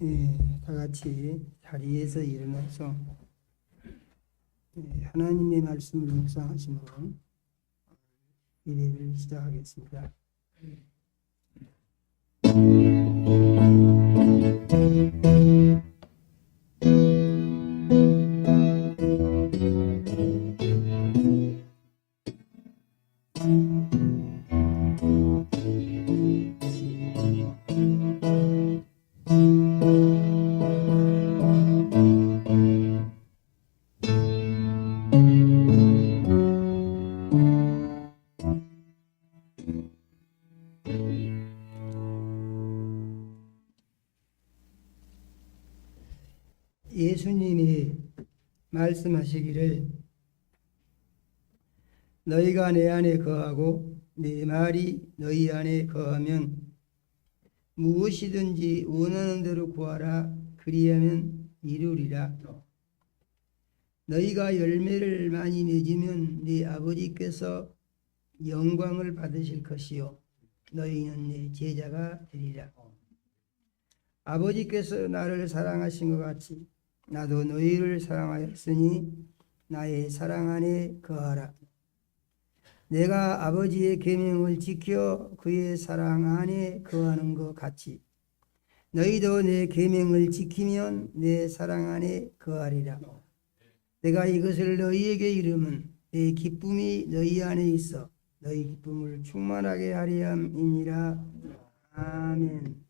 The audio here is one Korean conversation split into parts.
다 같이 자리에서 일어나서 하나님의 말씀을 묵상하시므로 일회를 시작하겠습니다. 예수님이 말씀하시기를 너희가 내 안에 거하고 내 말이 너희 안에 거하면 무엇이든지 원하는 대로 구하라 그리하면 이루리라. 너희가 열매를 많이 맺으면 네 아버지께서 영광을 받으실 것이요 너희는 내 제자가 되리라. 아버지께서 나를 사랑하신 것 같이 나도 너희를 사랑하였으니 나의 사랑 안에 거하라. 내가 아버지의 계명을 지켜 그의 사랑 안에 거하는 것 같이 너희도 내 계명을 지키면 내 사랑 안에 거하리라. 내가 이것을 너희에게 이름은 내 기쁨이 너희 안에 있어 너희 기쁨을 충만하게 하려 함이니라. 아멘.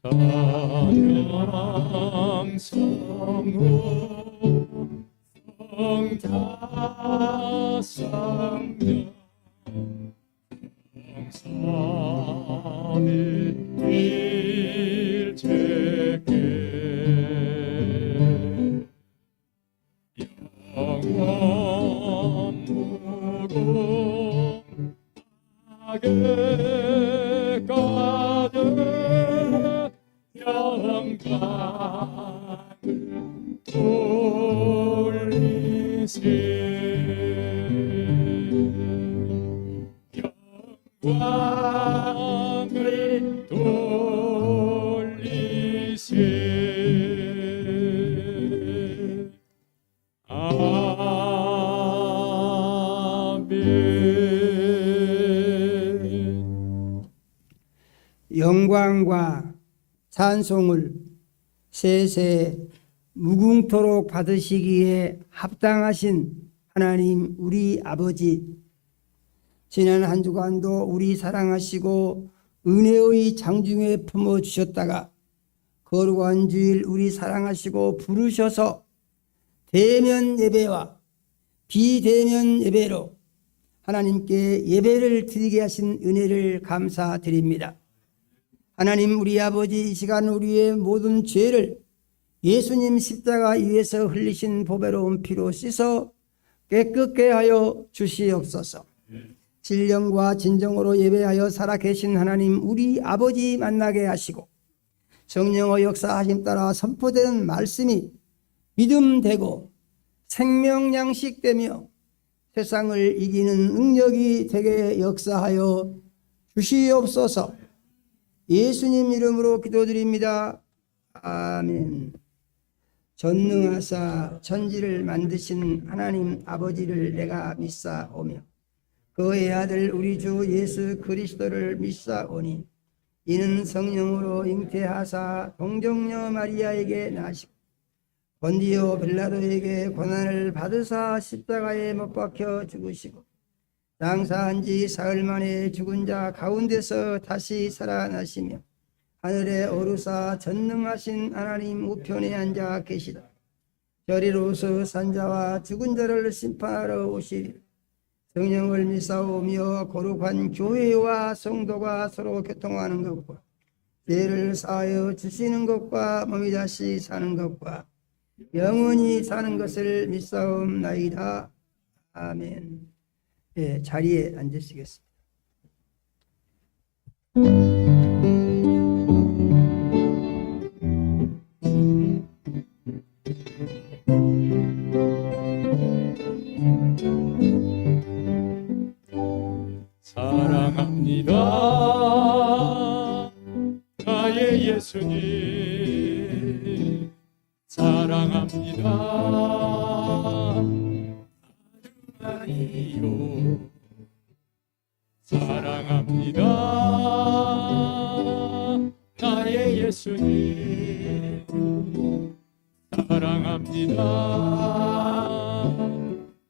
찬양 성호 성자성령 성삼위 일체께 영원 무궁하게 가득 영광을 돌리세 영광을 돌리세 아멘. 영광과 찬송을 세세 무궁토록 받으시기에 합당하신 하나님 우리 아버지, 지난 한 주간도 우리 사랑하시고 은혜의 장중에 품어주셨다가 거룩한 주일 우리 사랑하시고 부르셔서 대면 예배와 비대면 예배로 하나님께 예배를 드리게 하신 은혜를 감사드립니다. 하나님 우리 아버지, 이 시간 우리의 모든 죄를 예수님 십자가 위에서 흘리신 보배로운 피로 씻어 깨끗게 하여 주시옵소서. 진령과 진정으로 예배하여 살아계신 하나님 우리 아버지 만나게 하시고 성령의 역사하심 따라 선포되는 말씀이 믿음되고 생명양식되며 세상을 이기는 능력이 되게 역사하여 주시옵소서. 예수님 이름으로 기도드립니다. 아멘. 전능하사 천지를 만드신 하나님 아버지를 내가 믿사오며 그의 아들 우리 주 예수 그리스도를 믿사오니 이는 성령으로 잉태하사 동정녀 마리아에게 나시고 본디오 빌라도에게 고난을 받으사 십자가에 못 박혀 죽으시고 장사한 지 사흘 만에 죽은 자 가운데서 다시 살아나시며 하늘에 오르사 전능하신 하나님 우편에 앉아 계시다. 저리로서 산자와 죽은 자를 심판하러 오시리. 성령을 믿사오며 거룩한 교회와 성도가 서로 교통하는 것과 죄를 사하여 주시는 것과 몸이 다시 사는 것과 영원히 사는 것을 믿사옵나이다. 아멘. 네, 자리에 앉으시겠습니다. 사랑합니다. 나의 예수님 사랑합니다. 아름다이요 사랑합니다. 나의 예수님 사랑합니다.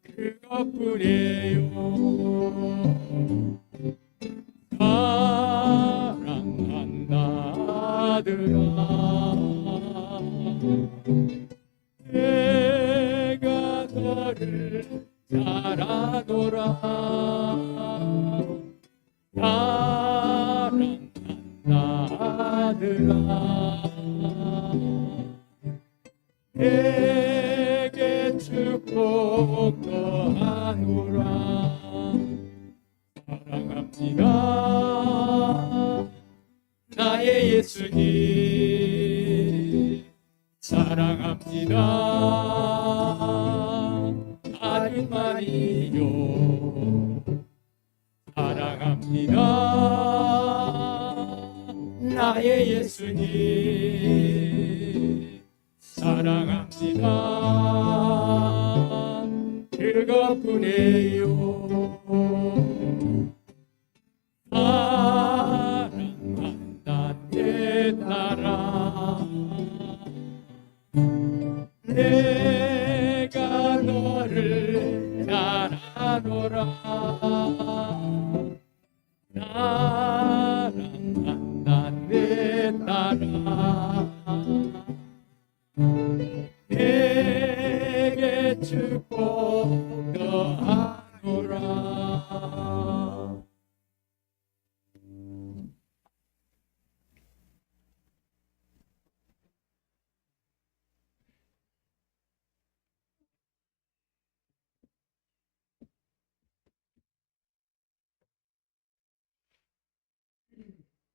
그것뿐이에요. 사랑한다 아들아 내가 너를 따라노라 사랑한다 아들아 내게 축복 더하노라 사랑합니다. 나의 예수님 사랑합니다. 아름다이요 사랑합니다. 나의 예수님 사랑합니다. 그것뿐이에요. 사랑한다 내 딸아 내가 너를 따라노라 사랑한다 내 딸아 내게 축복 더하노라.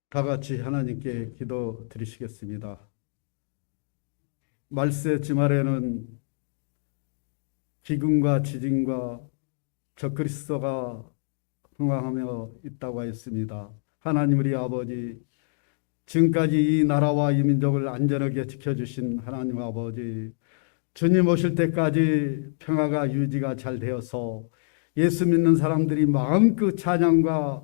다 같이 하나님께 기도 드리시겠습니다. 말세 지말에는 기근과 지진과 적그리스도가 흥황하며 있다고 하였습니다. 하나님 우리 아버지, 지금까지 이 나라와 이 민족을 안전하게 지켜주신 하나님 아버지, 주님 오실 때까지 평화가 유지가 잘 되어서 예수 믿는 사람들이 마음껏 찬양과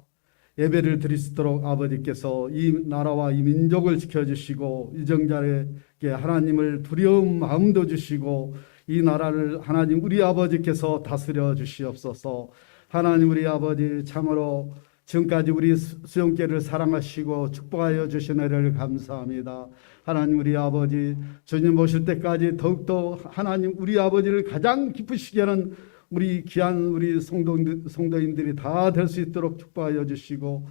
예배를 드릴 수 있도록 아버지께서 이 나라와 이 민족을 지켜주시고 유정자에게 하나님을 두려운 마음도 주시고 이 나라를 하나님 우리 아버지께서 다스려 주시옵소서. 하나님 우리 아버지 참으로 지금까지 우리 수용께를 사랑하시고 축복하여 주신 은혜를 감사합니다. 하나님 우리 아버지 주님 오실 때까지 더욱더 하나님 우리 아버지를 가장 기쁘시게 하는 우리 귀한 우리 성도인들이 다 될 수 있도록 축복하여 주시고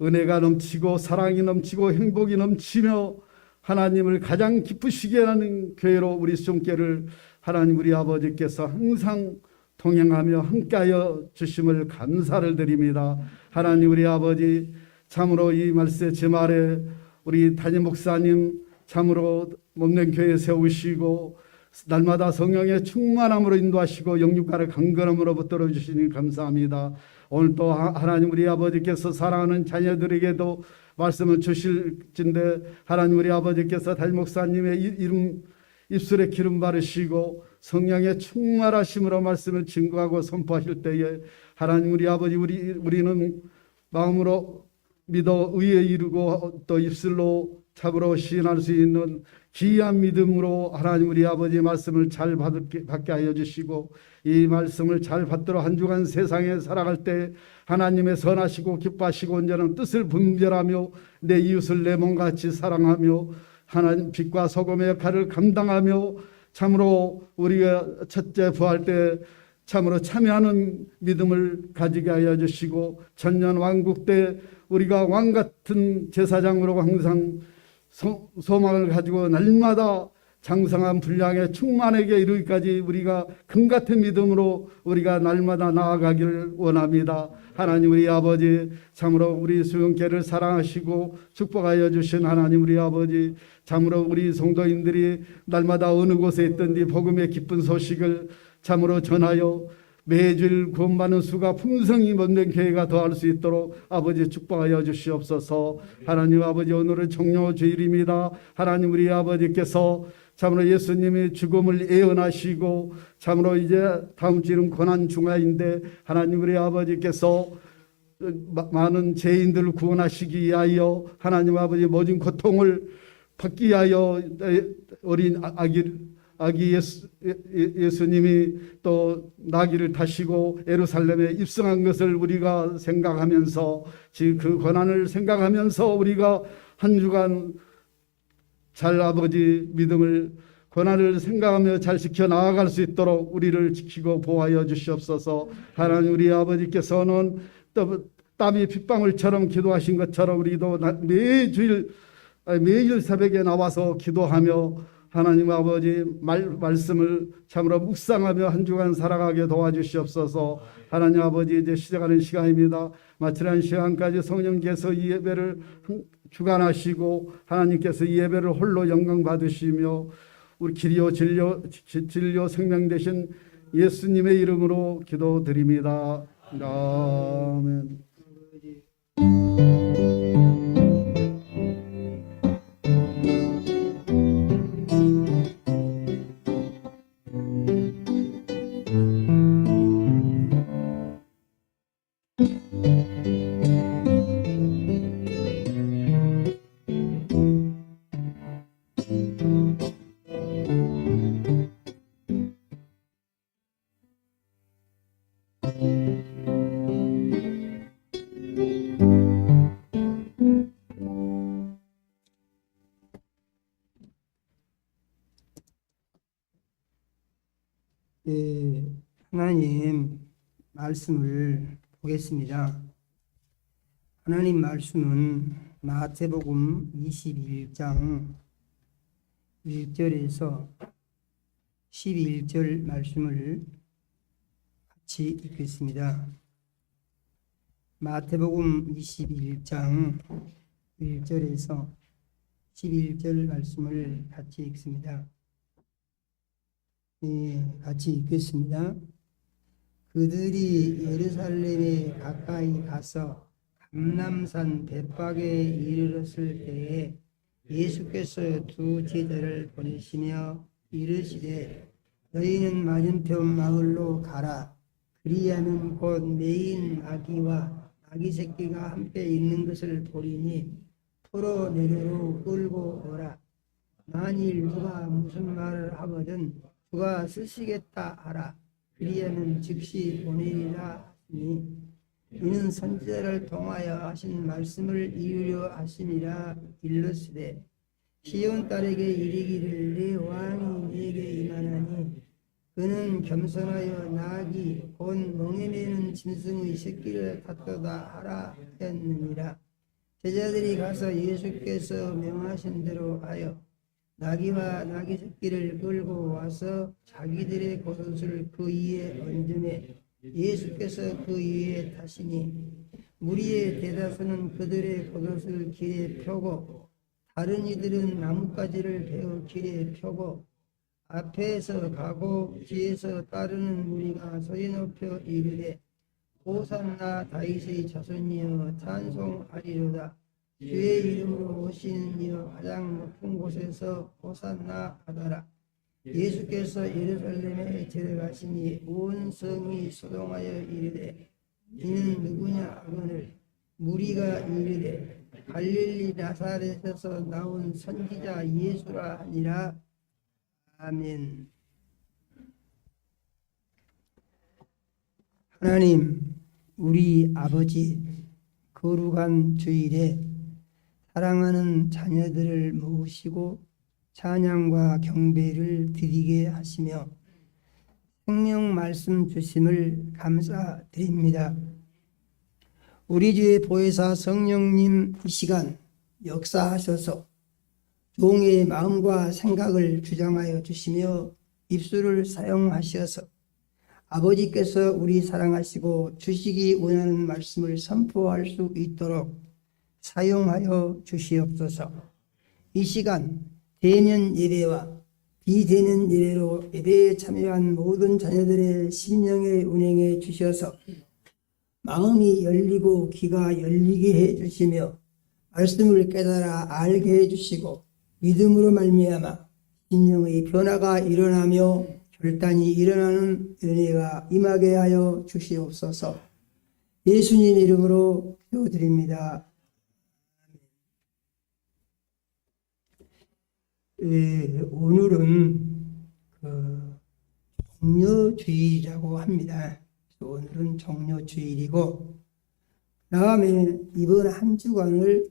은혜가 넘치고 사랑이 넘치고 행복이 넘치며 하나님을 가장 기쁘시게 하는 교회로 우리 수종교를 하나님 우리 아버지께서 항상 동행하며 함께하여 주심을 감사를 드립니다. 하나님 우리 아버지 참으로 이 말세 주말에 우리 담임 목사님 참으로 몸된 교회 세우시고 날마다 성령의 충만함으로 인도하시고 영육가를 강건함으로 붙들어 주시니 감사합니다. 오늘 또 하나님 우리 아버지께서 사랑하는 자녀들에게도 말씀을 주실진데 하나님 우리 아버지께서 담임 목사님의 이름 입술에 기름 바르시고 성령의 충만하심으로 말씀을 증거하고 선포하실 때에 하나님 우리 아버지 우리는 마음으로 믿어 의에 이르고 또 입술로 참으로 시인할 수 있는 귀한 믿음으로 하나님 우리 아버지 말씀을 잘 받게 하여 주시고 이 말씀을 잘 받들어 한 주간 세상에 살아갈 때 하나님의 선하시고 기뻐하시고 온전한 뜻을 분별하며 내 이웃을 내 몸같이 사랑하며 하나님 빛과 소금의 역할을 감당하며 참으로 우리가 첫째 부활 때 참으로 참여하는 믿음을 가지게 하여 주시고 천년 왕국 때 우리가 왕같은 제사장으로 항상 소망을 가지고 날마다 장성한 분량의 충만에게 이르기까지 우리가 금같은 믿음으로 우리가 날마다 나아가기를 원합니다. 하나님 우리 아버지, 참으로 우리 수영계를 사랑하시고 축복하여 주신 하나님 우리 아버지, 참으로 우리 성도인들이 날마다 어느 곳에 있든지 복음의 기쁜 소식을 참으로 전하여 매주일 구원받는 수가 풍성히 번된 교회가 더할 수 있도록 아버지 축복하여 주시옵소서. 하나님 아버지, 오늘은 종료주일입니다. 하나님 우리 아버지께서 참으로 예수님이 죽음을 예언하시고 참으로 이제 다음 주는 고난 중하인데 하나님 우리 아버지께서 많은 죄인들을 구원하시기 위하여 하나님 아버지 모든 고통을 받기 위하여 어린 아기 예수님이 또 나귀를 타시고 예루살렘에 입성한 것을 우리가 생각하면서 지금 그 고난을 생각하면서 우리가 한 주간 잘 아버지 믿음을 고난을 생각하며 잘 지켜 나아갈 수 있도록 우리를 지키고 보호하여 주시옵소서. 하나님 우리 아버지께서는 땀이 빗방울처럼 기도하신 것처럼 우리도 매일 새벽에 나와서 기도하며 하나님 아버지 말씀을 참으로 묵상하며 한 주간 살아가게 도와주시옵소서. 하나님 아버지, 이제 시작하는 시간입니다. 마치는 시간까지 성령께서 이 예배를 주관하시고 하나님께서 이 예배를 홀로 영광 받으시며 우리 길이요 진료 생명 되신 예수님의 이름으로 기도드립니다. 아멘. 하나님 말씀을 보겠습니다. 하나님 말씀은 마태복음 21장 1절에서 11절 말씀을 같이 읽겠습니다. 마태복음 21장 1절에서 11절 말씀을 같이 읽습니다. 같이 읽겠습니다. 그들이 예루살렘에 가까이 가서 감람산 벳박에 이르렀을 때에 예수께서 두 제자를 보내시며 이르시되 너희는 맞은편 마을로 가라. 그리하면 곧 매인 나귀와 나귀 새끼가 함께 있는 것을 보리니 포로 내려로 끌고 오라. 만일 누가 무슨 말을 하거든 주가 쓰시겠다 하라. 그리하면 즉시 보내리라 하시니 이는 선지자를 통하여 하신 말씀을 이루려 하심이라. 일러시되 시온 딸에게 이르기를 내 왕이 네게 임하나니 그는 겸손하여 나귀 곧 멍에 매는 짐승의 새끼를 탔도다 하라 하였느니라. 제자들이 가서 예수께서 명하신 대로 하여 나귀와 나귀 새끼를 끌고 와서 자기들의 겉옷을 그 위에 얹음에 예수께서 그 위에 타시니 무리의 대다수는 그들의 겉옷을 길에 펴고 다른 이들은 나뭇가지를 베어 길에 펴고 앞에서 가고 뒤에서 따르는 무리가 소리 높여 이르되 호산나 다윗의 자손이여 찬송하리로다. 주의 이름으로 오시는 이여 가장 높은 곳에서 호산나 하더라. 예수께서 예루살렘에 들어가시니 온 성이 소동하여 이르되 이는 누구냐 하거늘 무리가 이르되 갈릴리 나사렛에서 나온 선지자 예수라 하니라. 아멘. 하나님 우리 아버지, 거룩한 주일에 사랑하는 자녀들을 모으시고 찬양과 경배를 드리게 하시며 생명 말씀 주심을 감사드립니다. 우리 주의 보혜사 성령님 이 시간 역사하셔서 종의 마음과 생각을 주장하여 주시며 입술을 사용하셔서 아버지께서 우리 사랑하시고 주시기 원하는 말씀을 선포할 수 있도록 사용하여 주시옵소서. 이 시간 대면 예배와 비대면 예배로 예배에 참여한 모든 자녀들의 심령의 운행해 주셔서 마음이 열리고 귀가 열리게 해 주시며 말씀을 깨달아 알게 해 주시고 믿음으로 말미암아 심령의 변화가 일어나며 결단이 일어나는 은혜가 임하게 하여 주시옵소서. 예수님 이름으로 기도드립니다. 오늘은 종료주일이라고 합니다. 오늘은 종료주일이고 다음에 이번 한 주간을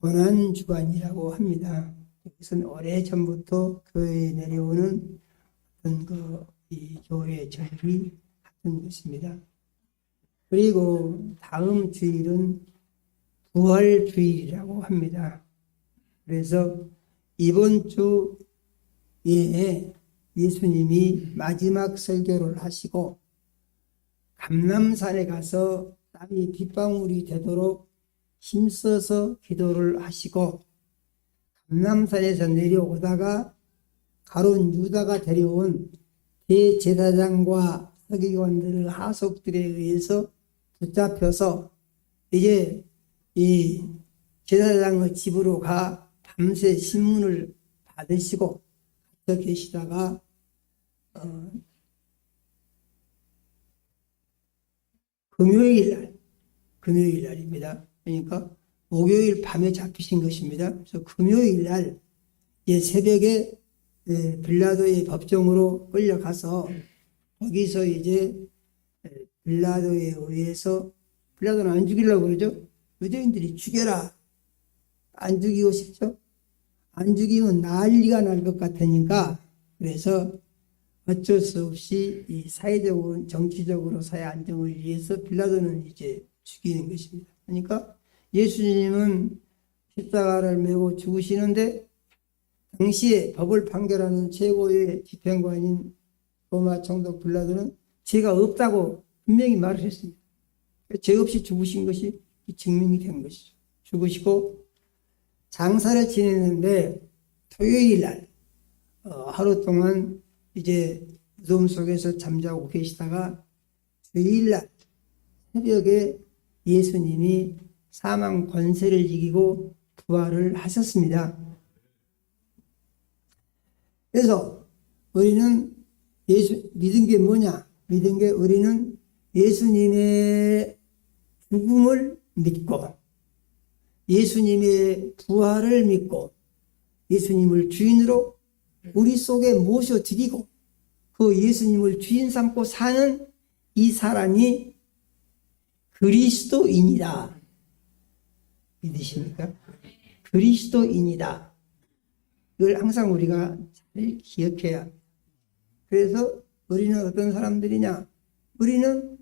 고난주간이라고 합니다. 이것은 오래전부터 교회에 내려오는 어떤 이 교회 절기 같은 것입니다. 그리고 다음 주일은 부활주일이라고 합니다. 그래서 이번 주에 예수님이 마지막 설교를 하시고 감람산에 가서 땀이 빗방울이 되도록 힘써서 기도를 하시고 감람산에서 내려오다가 가룟 유다가 데려온 대제사장과 서기관들의 하속들에 의해서 붙잡혀서 이제 이 제사장의 집으로 가 밤새 신문을 받으시고 갇혀 계시다가 금요일 날입니다. 그러니까 목요일 밤에 잡히신 것입니다. 그래서 금요일 날 새벽에 빌라도의 법정으로 끌려가서 거기서 이제 빌라도에 의해서 빌라도는 안 죽이려고 그러죠. 유대인들이 죽여라. 안 죽이고 싶죠. 안 죽이면 난리가 날 것 같으니까 그래서 어쩔 수 없이 이 사회적으로 정치적으로 사회 안정을 위해서 빌라도는 이제 죽이는 것입니다. 그러니까 예수님은 십자가를 메고 죽으시는데 당시에 법을 판결하는 최고의 집행관인 로마 총독 빌라도는 죄가 없다고 분명히 말을 했습니다. 죄 없이 죽으신 것이 증명이 된 것이죠. 죽으시고 장사를 지냈는데 토요일 날 하루 동안 이제 무덤 속에서 잠자고 계시다가 주일 날 새벽에 예수님이 사망 권세를 이기고 부활을 하셨습니다. 그래서 우리는 믿은 게 뭐냐? 믿은 게 우리는 예수님의 죽음을 믿고 예수님의 부활을 믿고 예수님을 주인으로 우리 속에 모셔드리고 그 예수님을 주인 삼고 사는 이 사람이 그리스도인이다. 믿으십니까? 그리스도인이다. 이걸 항상 우리가 잘 기억해야 합니다. 그래서 우리는 어떤 사람들이냐? 우리는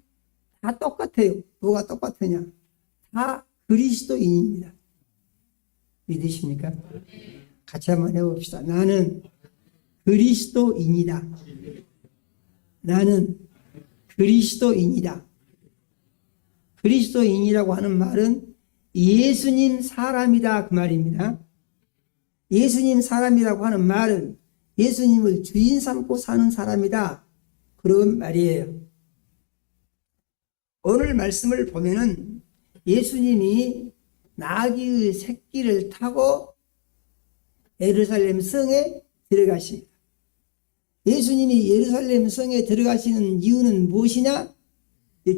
다 똑같아요. 뭐가 똑같으냐? 다 그리스도인입니다. 믿으십니까? 같이 한번 해봅시다. 나는 그리스도인이다. 나는 그리스도인이다. 그리스도인이라고 하는 말은 예수님 사람이다 그 말입니다. 예수님 사람이라고 하는 말은 예수님을 주인 삼고 사는 사람이다 그런 말이에요. 오늘 말씀을 보면은 예수님이 나귀의 새끼를 타고 예루살렘 성에 들어가십니다. 예수님이 예루살렘 성에 들어가시는 이유는 무엇이냐?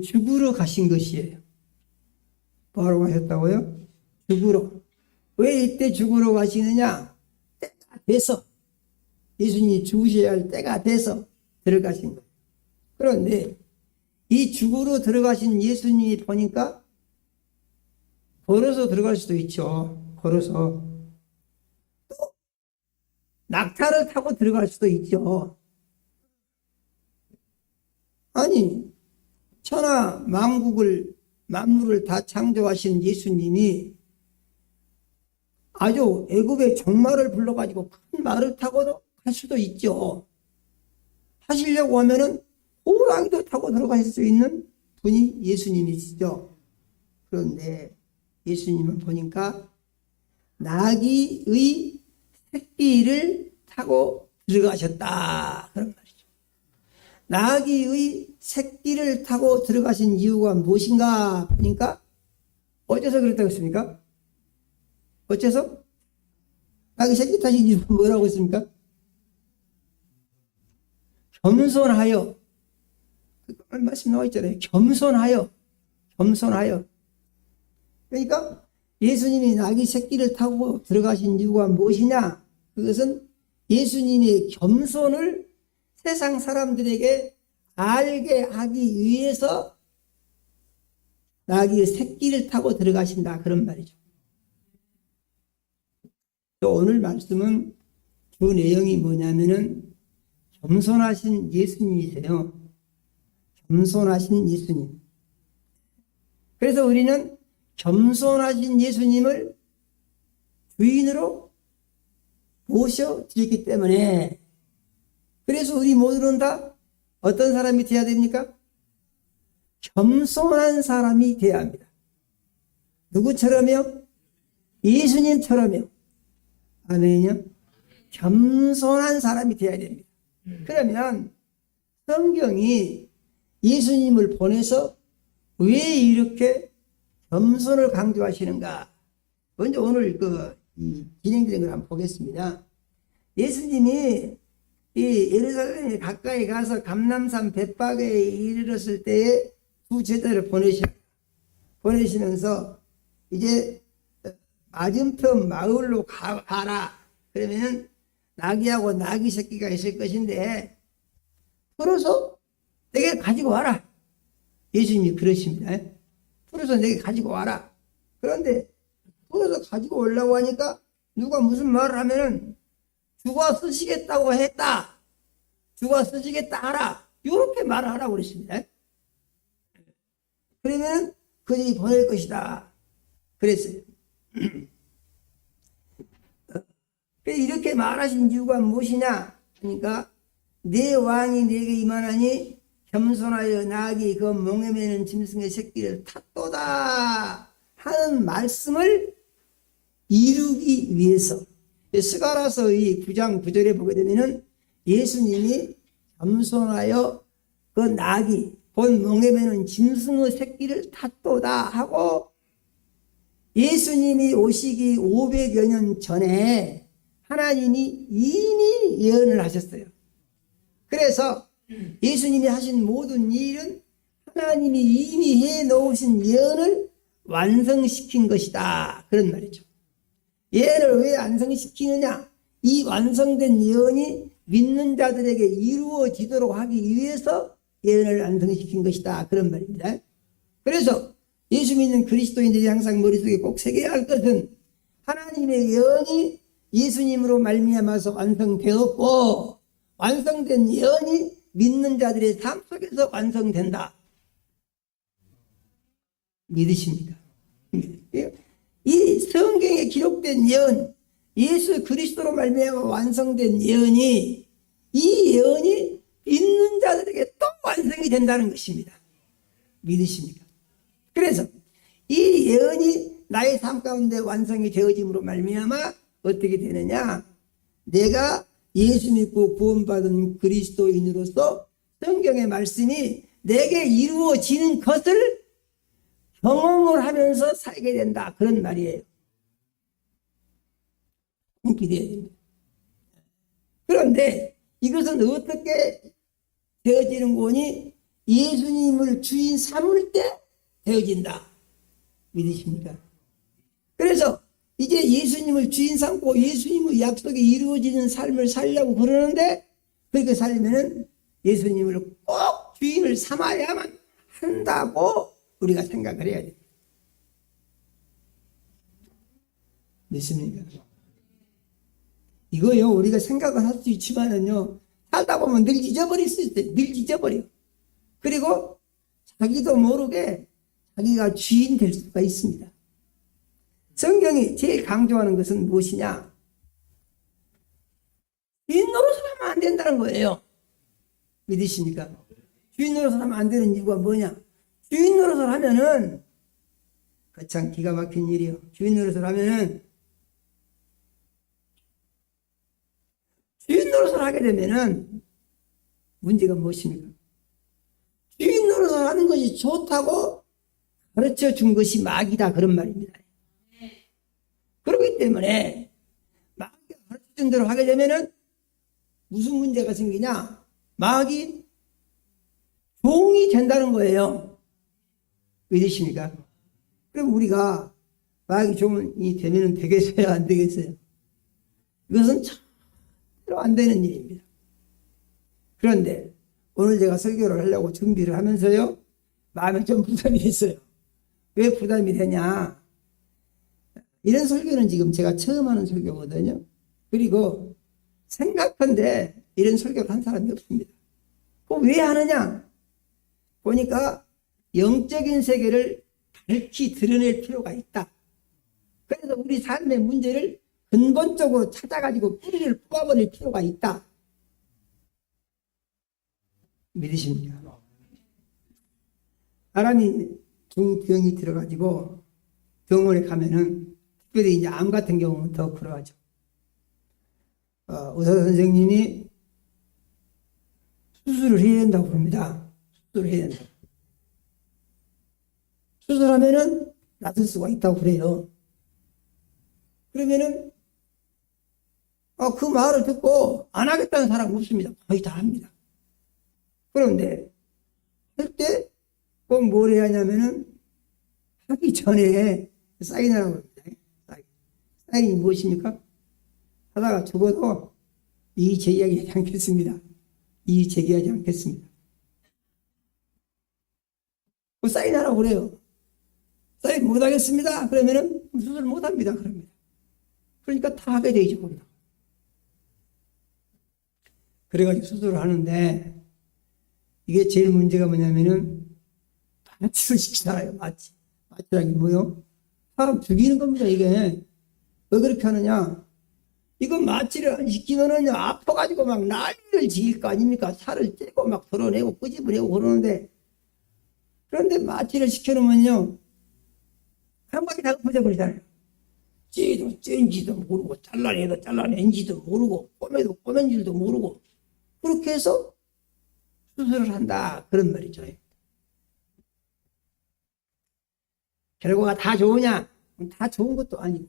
죽으러 가신 것이에요. 뭐하러 가셨다고요? 죽으러. 왜 이때 죽으러 가시느냐? 때가 돼서 예수님이 죽으셔야 할 때가 돼서 들어가신 거예요. 그런데 이 죽으러 들어가신 예수님이 보니까 걸어서 들어갈 수도 있죠. 걸어서. 또 낙타를 타고 들어갈 수도 있죠. 아니 천하 만물을 다 창조하신 예수님이 아주 애굽의 종말을 불러가지고 큰 말을 타고도 할 수도 있죠. 하시려고 하면은 호랑이도 타고 들어가실 수 있는 분이 예수님이시죠. 그런데 예수님은 보니까 나귀의 새끼를 타고 들어가셨다, 그런 말이죠. 나귀의 새끼를 타고 들어가신 이유가 무엇인가 보니까 어째서 그랬다고 했습니까? 어째서? 나귀 새끼 타신 이유가 뭐라고 했습니까? 겸손하여. 말씀 나와 있잖아요. 겸손하여. 그러니까 예수님이 나귀 새끼를 타고 들어가신 이유가 무엇이냐? 그것은 예수님의 겸손을 세상 사람들에게 알게 하기 위해서 나귀의 새끼를 타고 들어가신다, 그런 말이죠. 또 오늘 말씀은 그 내용이 뭐냐면은 겸손하신 예수님이세요. 겸손하신 예수님. 그래서 우리는 겸손하신 예수님을 주인으로 모셔드렸기 때문에, 그래서 우리 모두는 다 어떤 사람이 되어야 됩니까? 겸손한 사람이 되어야 합니다. 누구처럼요? 예수님처럼요. 아멘요? 겸손한 사람이 되어야 됩니다. 그러면 성경이 예수님을 보내서 왜 이렇게 겸손을 강조하시는가? 먼저 오늘 진행되는 걸 한번 보겠습니다. 예수님이 이 예루살렘에 가까이 가서 감람산 벳박에 이르렀을 때에 두 제자를 보내시면서 이제 맞은편 마을로 가라. 그러면 나귀하고 나귀 새끼가 있을 것인데 풀어서 내게 가지고 와라. 예수님이 그러십니다. 풀어서 내게 가지고 와라. 그런데 풀어서 가지고 오려고 하니까 누가 무슨 말을 하면은 죽어 쓰시겠다고 했다. 죽어 쓰시겠다 하라. 이렇게 말을 하라고 그랬습니다. 그러면 그들이 보낼 것이다. 그랬어요. 이렇게 말하신 이유가 무엇이냐? 그러니까 내 왕이 내게 임하나니 겸손하여 나귀 그 몽에 매는 짐승의 새끼를 탔도다 하는 말씀을 이루기 위해서. 스가랴서 이 9장 9절에 보게 되면은 예수님이 겸손하여 그 나귀 본 몽에 매는 짐승의 새끼를 탔도다 하고, 예수님이 오시기 500여 년 전에 하나님이 이미 예언을 하셨어요. 그래서 예수님이 하신 모든 일은 하나님이 이미 해놓으신 예언을 완성시킨 것이다, 그런 말이죠. 예언을 왜 완성시키느냐? 이 완성된 예언이 믿는 자들에게 이루어지도록 하기 위해서 예언을 완성시킨 것이다, 그런 말입니다. 그래서 예수 믿는 그리스도인들이 항상 머릿속에 꼭 새겨야 할 것은 하나님의 예언이 예수님으로 말미암아서 완성되었고, 완성된 예언이 믿는 자들의 삶 속에서 완성된다. 믿으십니까? 이 성경에 기록된 예언, 예수 그리스도로 말미암아 완성된 예언이, 이 예언이 믿는 자들에게 또 완성이 된다는 것입니다. 믿으십니까? 그래서 이 예언이 나의 삶 가운데 완성이 되어짐으로 말미암아 어떻게 되느냐? 내가 예수 믿고 구원받은 그리스도인으로서 성경의 말씀이 내게 이루어지는 것을 경험을 하면서 살게 된다, 그런 말이에요. 기대해야 됩니다. 그런데 이것은 어떻게 되어지는 거니? 예수님을 주인 삼을 때 되어진다. 믿으십니까? 그래서 이제 예수님을 주인 삼고 예수님의 약속이 이루어지는 삶을 살려고 그러는데, 그렇게 살려면은 예수님을 꼭 주인을 삼아야만 한다고 우리가 생각을 해야 돼요. 믿습니까? 이거요, 우리가 생각을 할 수 있지만은요, 살다 보면 늘 잊어버릴 수 있어요. 늘 잊어버려. 그리고 자기도 모르게 자기가 주인 될 수가 있습니다. 성경이 제일 강조하는 것은 무엇이냐? 주인 노릇을 하면 안 된다는 거예요. 믿으십니까? 주인 노릇을 하면 안 되는 이유가 뭐냐? 주인 노릇을 하면은 거참 기가 막힌 일이요. 주인 노릇을 하면은 주인 노릇을 하게 되면은 문제가 무엇입니까? 주인 노릇을 하는 것이 좋다고 가르쳐 준 것이 마귀다 그런 말입니다. 그렇기 때문에 마귀가 가르쳐 준 대로 하게 되면은 무슨 문제가 생기냐? 마귀 종이 된다는 거예요. 믿으십니까? 그럼 우리가 마귀 종이 되면은 되겠어요? 안 되겠어요? 이것은 절대로 안 되는 일입니다. 그런데 오늘 제가 설교를 하려고 준비를 하면서요, 마음에 좀 부담이 있어요. 왜 부담이 되냐? 이런 설교는 지금 제가 처음 하는 설교거든요. 그리고 생각한데 이런 설교를 한 사람이 없습니다. 그럼 왜 하느냐? 보니까 영적인 세계를 밝히 드러낼 필요가 있다. 그래서 우리 삶의 문제를 근본적으로 찾아가지고 뿌리를 뽑아버릴 필요가 있다. 믿으십니까? 사람이 중병이 들어가지고 병원에 가면은 특별히 이제 암 같은 경우는 더 그러하죠. 의사 선생님이 수술을 해야 된다고 합니다. 수술을 해야 된다. 수술하면은 낫을 수가 있다고 그래요. 그러면은 그 말을 듣고 안 하겠다는 사람 없습니다. 거의 다 합니다. 그런데 할 때 꼭 뭘 해야 하냐면은 하기 전에 사인하라고 합니다. 사인이 무엇입니까? 하다가 죽어도 이의 제기하지 않겠습니다. 이의 제기하지 않겠습니다. 그 사인하라고 그래요. 사인 못하겠습니다. 그러면은 수술 못합니다. 그럽니다. 그러니까 다 하게 되죠. 거기다. 그래가지고 수술을 하는데 이게 제일 문제가 뭐냐면은 마취를 시키잖아요. 마취라는 게 뭐요? 사람 죽이는 겁니다. 이게 왜 그렇게 하느냐? 이거 마취를 안 시키면은 아파가지고 막 난리를 지을 거 아닙니까? 살을 째고 막 덜어내고 끄집어내고 그러는데, 그런데 마취를 시켜놓으면요 한 방에 다 엎어져버리잖아요. 찌도 찐지도 모르고 잘라내도 잘라낸지도 모르고 꼬매도 꼬맨 줄도 모르고 그렇게 해서 수술을 한다 그런 말이죠. 결과가 다 좋으냐? 다 좋은 것도 아니고,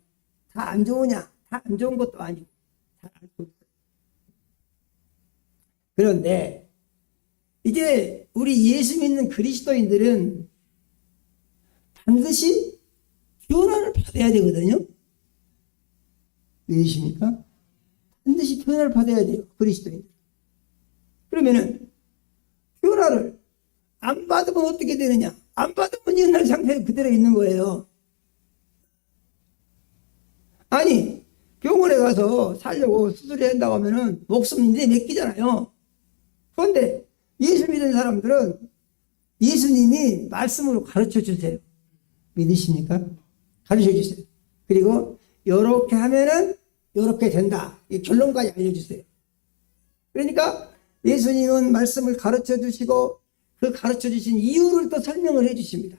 다 안 좋으냐? 다 안 좋은 것도 아니고, 다 알 수 없어요. 그런데 이제 우리 예수 믿는 그리스도인들은 반드시 변화를 받아야 되거든요. 왜이십니까? 반드시 변화를 받아야 돼요. 그리스도인들. 그러면은 변화를 안 받으면 어떻게 되느냐? 안 받으면 옛날 상태 그대로 있는 거예요. 아니 병원에 가서 살려고 수술해야 한다고 하면은 목숨 이제 맡기잖아요. 그런데 예수 믿는 사람들은 예수님이 말씀으로 가르쳐 주세요. 믿으십니까? 가르쳐 주세요. 그리고 이렇게 하면은 이렇게 된다. 이 결론까지 알려주세요. 그러니까 예수님은 말씀을 가르쳐 주시고 그 가르쳐 주신 이유를 또 설명을 해 주십니다.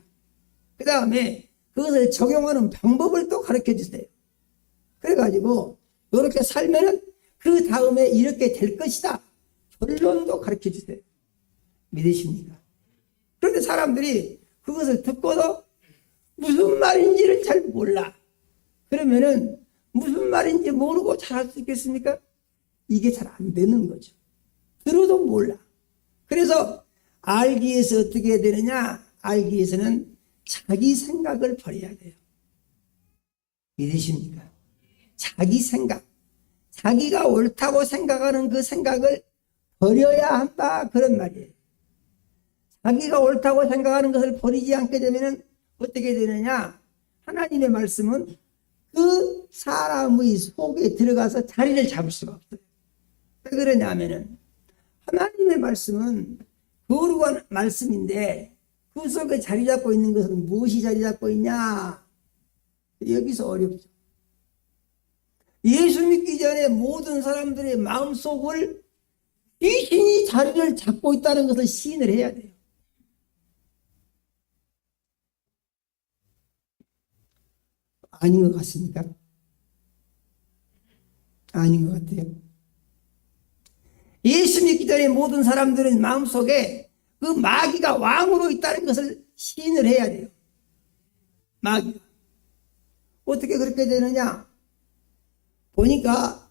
그 다음에 그것을 적용하는 방법을 또 가르쳐 주세요. 그래가지고 이렇게 살면은 그 다음에 이렇게 될 것이다. 결론도 가르쳐 주세요. 믿으십니까? 그런데 사람들이 그것을 듣고도 무슨 말인지를 잘 몰라. 그러면은 무슨 말인지 모르고 잘할 수 있겠습니까? 이게 잘 안 되는 거죠. 들어도 몰라. 그래서 알기 위해서 어떻게 해야 되느냐? 알기 위해서는 자기 생각을 버려야 돼요. 믿으십니까? 자기 생각. 자기가 옳다고 생각하는 그 생각을 버려야 한다. 그런 말이에요. 자기가 옳다고 생각하는 것을 버리지 않게 되면 어떻게 되느냐? 하나님의 말씀은 그 사람의 속에 들어가서 자리를 잡을 수가 없어요. 왜 그러냐 하면은 하나님의 말씀은 거룩한 말씀인데 그 속에 자리 잡고 있는 것은 무엇이 자리 잡고 있냐? 여기서 어렵죠. 예수 믿기 전에 모든 사람들의 마음속을 귀신이 자리를 잡고 있다는 것을 시인을 해야 돼요. 아닌 것 같습니까? 아닌 것 같아요. 예수 믿기 전에 모든 사람들은 마음속에 그 마귀가 왕으로 있다는 것을 시인을 해야 돼요. 마귀가. 어떻게 그렇게 되느냐? 보니까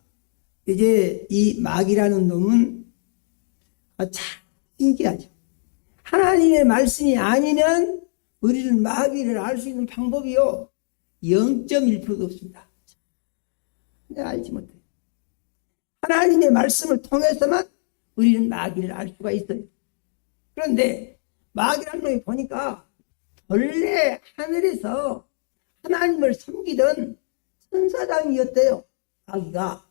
이제 이 마귀라는 놈은 참 신기하죠. 하나님의 말씀이 아니면 우리는 마귀를 알 수 있는 방법이요 0.1%도 없습니다. 내가 알지 못해. 하나님의 말씀을 통해서만 우리는 마귀를 알 수가 있어요. 그런데 마귀라는 놈이 보니까 원래 하늘에서 하나님을 섬기던 천사장이었대요. 마귀가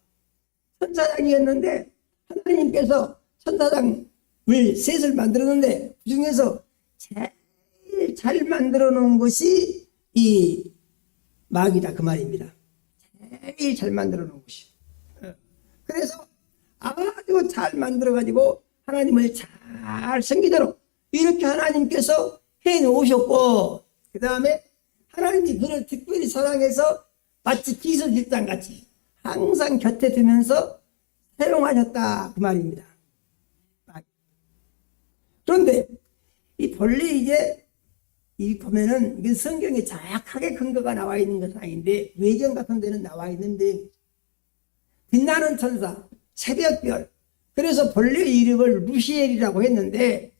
천사장이었는데 하나님께서 천사장을 셋을 만들었는데 그 중에서 제일 잘 만들어 놓은 것이 이 마귀다 그 말입니다. 제일 잘 만들어 놓은 것이. 그래서 아주 잘 만들어 가지고 하나님을 잘 섬기도록 이렇게 하나님께서 해 놓으셨고, 그 다음에 하나님이 그를 특별히 사랑해서 마치 기술일장 같이 항상 곁에 두면서 사용하셨다 그 말입니다. 그런데 이 본래 이제 이 보면은 이게 성경에 정확하게 근거가 나와 있는 것은 아닌데 외경 같은 데는 나와 있는데, 빛나는 천사, 새벽별, 그래서 본래 이름을 루시엘이라고 했는데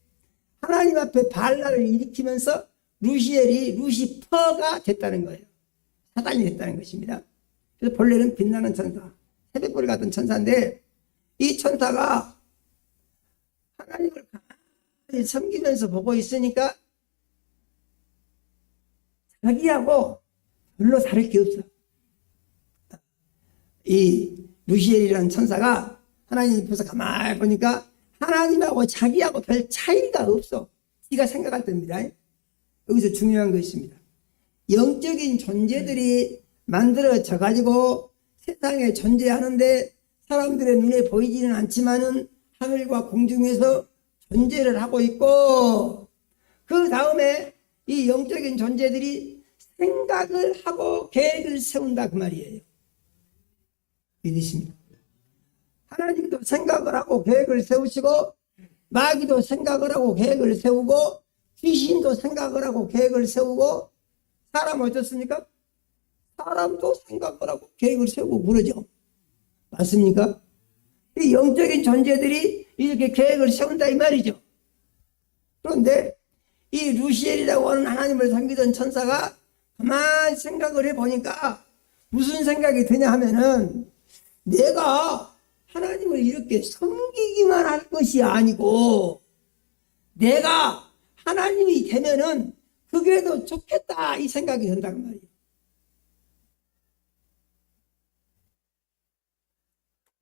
하나님 앞에 반란을 일으키면서 루시퍼가 됐다는 거예요. 사단이 됐다는 것입니다. 그래서 본래는 빛나는 천사, 새벽별 같은 천사인데 이 천사가 하나님을 가만히 섬기면서 보고 있으니까 자기하고 별로 다를 게 없어. 이 루시엘이라는 천사가 하나님 앞에서 가만히 보니까 하나님하고 자기하고 별 차이가 없어. 네가 생각할 때입니다. 여기서 중요한 거 있습니다. 영적인 존재들이 만들어져 가지고 세상에 존재하는데 사람들의 눈에 보이지는 않지만은 하늘과 공중에서 존재를 하고 있고, 그 다음에 이 영적인 존재들이 생각을 하고 계획을 세운다 그 말이에요. 믿으십니까? 하나님도 생각을 하고 계획을 세우시고, 마귀도 생각을 하고 계획을 세우고, 귀신도 생각을 하고 계획을 세우고, 사람은 어떻습니까? 사람도 생각을 하고 계획을 세우고 그러죠. 맞습니까? 이 영적인 존재들이 이렇게 계획을 세운다 이 말이죠. 그런데 이 루시엘이라고 하는 하나님을 섬기던 천사가 가만히 생각을 해보니까 무슨 생각이 드냐 하면은, 내가 하나님을 이렇게 섬기기만 할 것이 아니고 내가 하나님이 되면은 그게 더 좋겠다 이 생각이 든단 말이에요.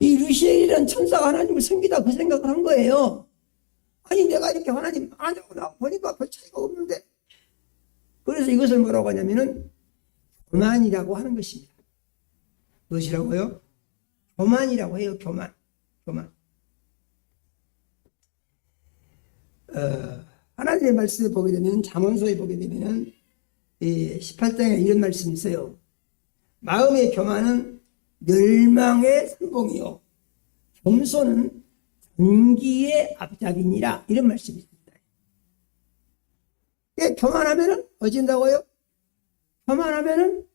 이 루시엘이라는 천사가 하나님을 섬기다 그 생각을 한 거예요. 아니 내가 이렇게 하나님 안 하고 나 보니까 별 차이가 없는데. 그래서 이것을 뭐라고 하냐면은 교만이라고 하는 것입니다. 무엇이라고요? 교만이라고 해요. 교만. 하나님의 말씀을 보게 되면, 잠언서에 보게 되면은 18장에 이런 말씀이 있어요. 마음의 교만은 멸망의 선봉이요 겸손은 존귀의 앞잡이니라, 이런 말씀이 있습니다. 교만하면은 어진다고요? 교만하면은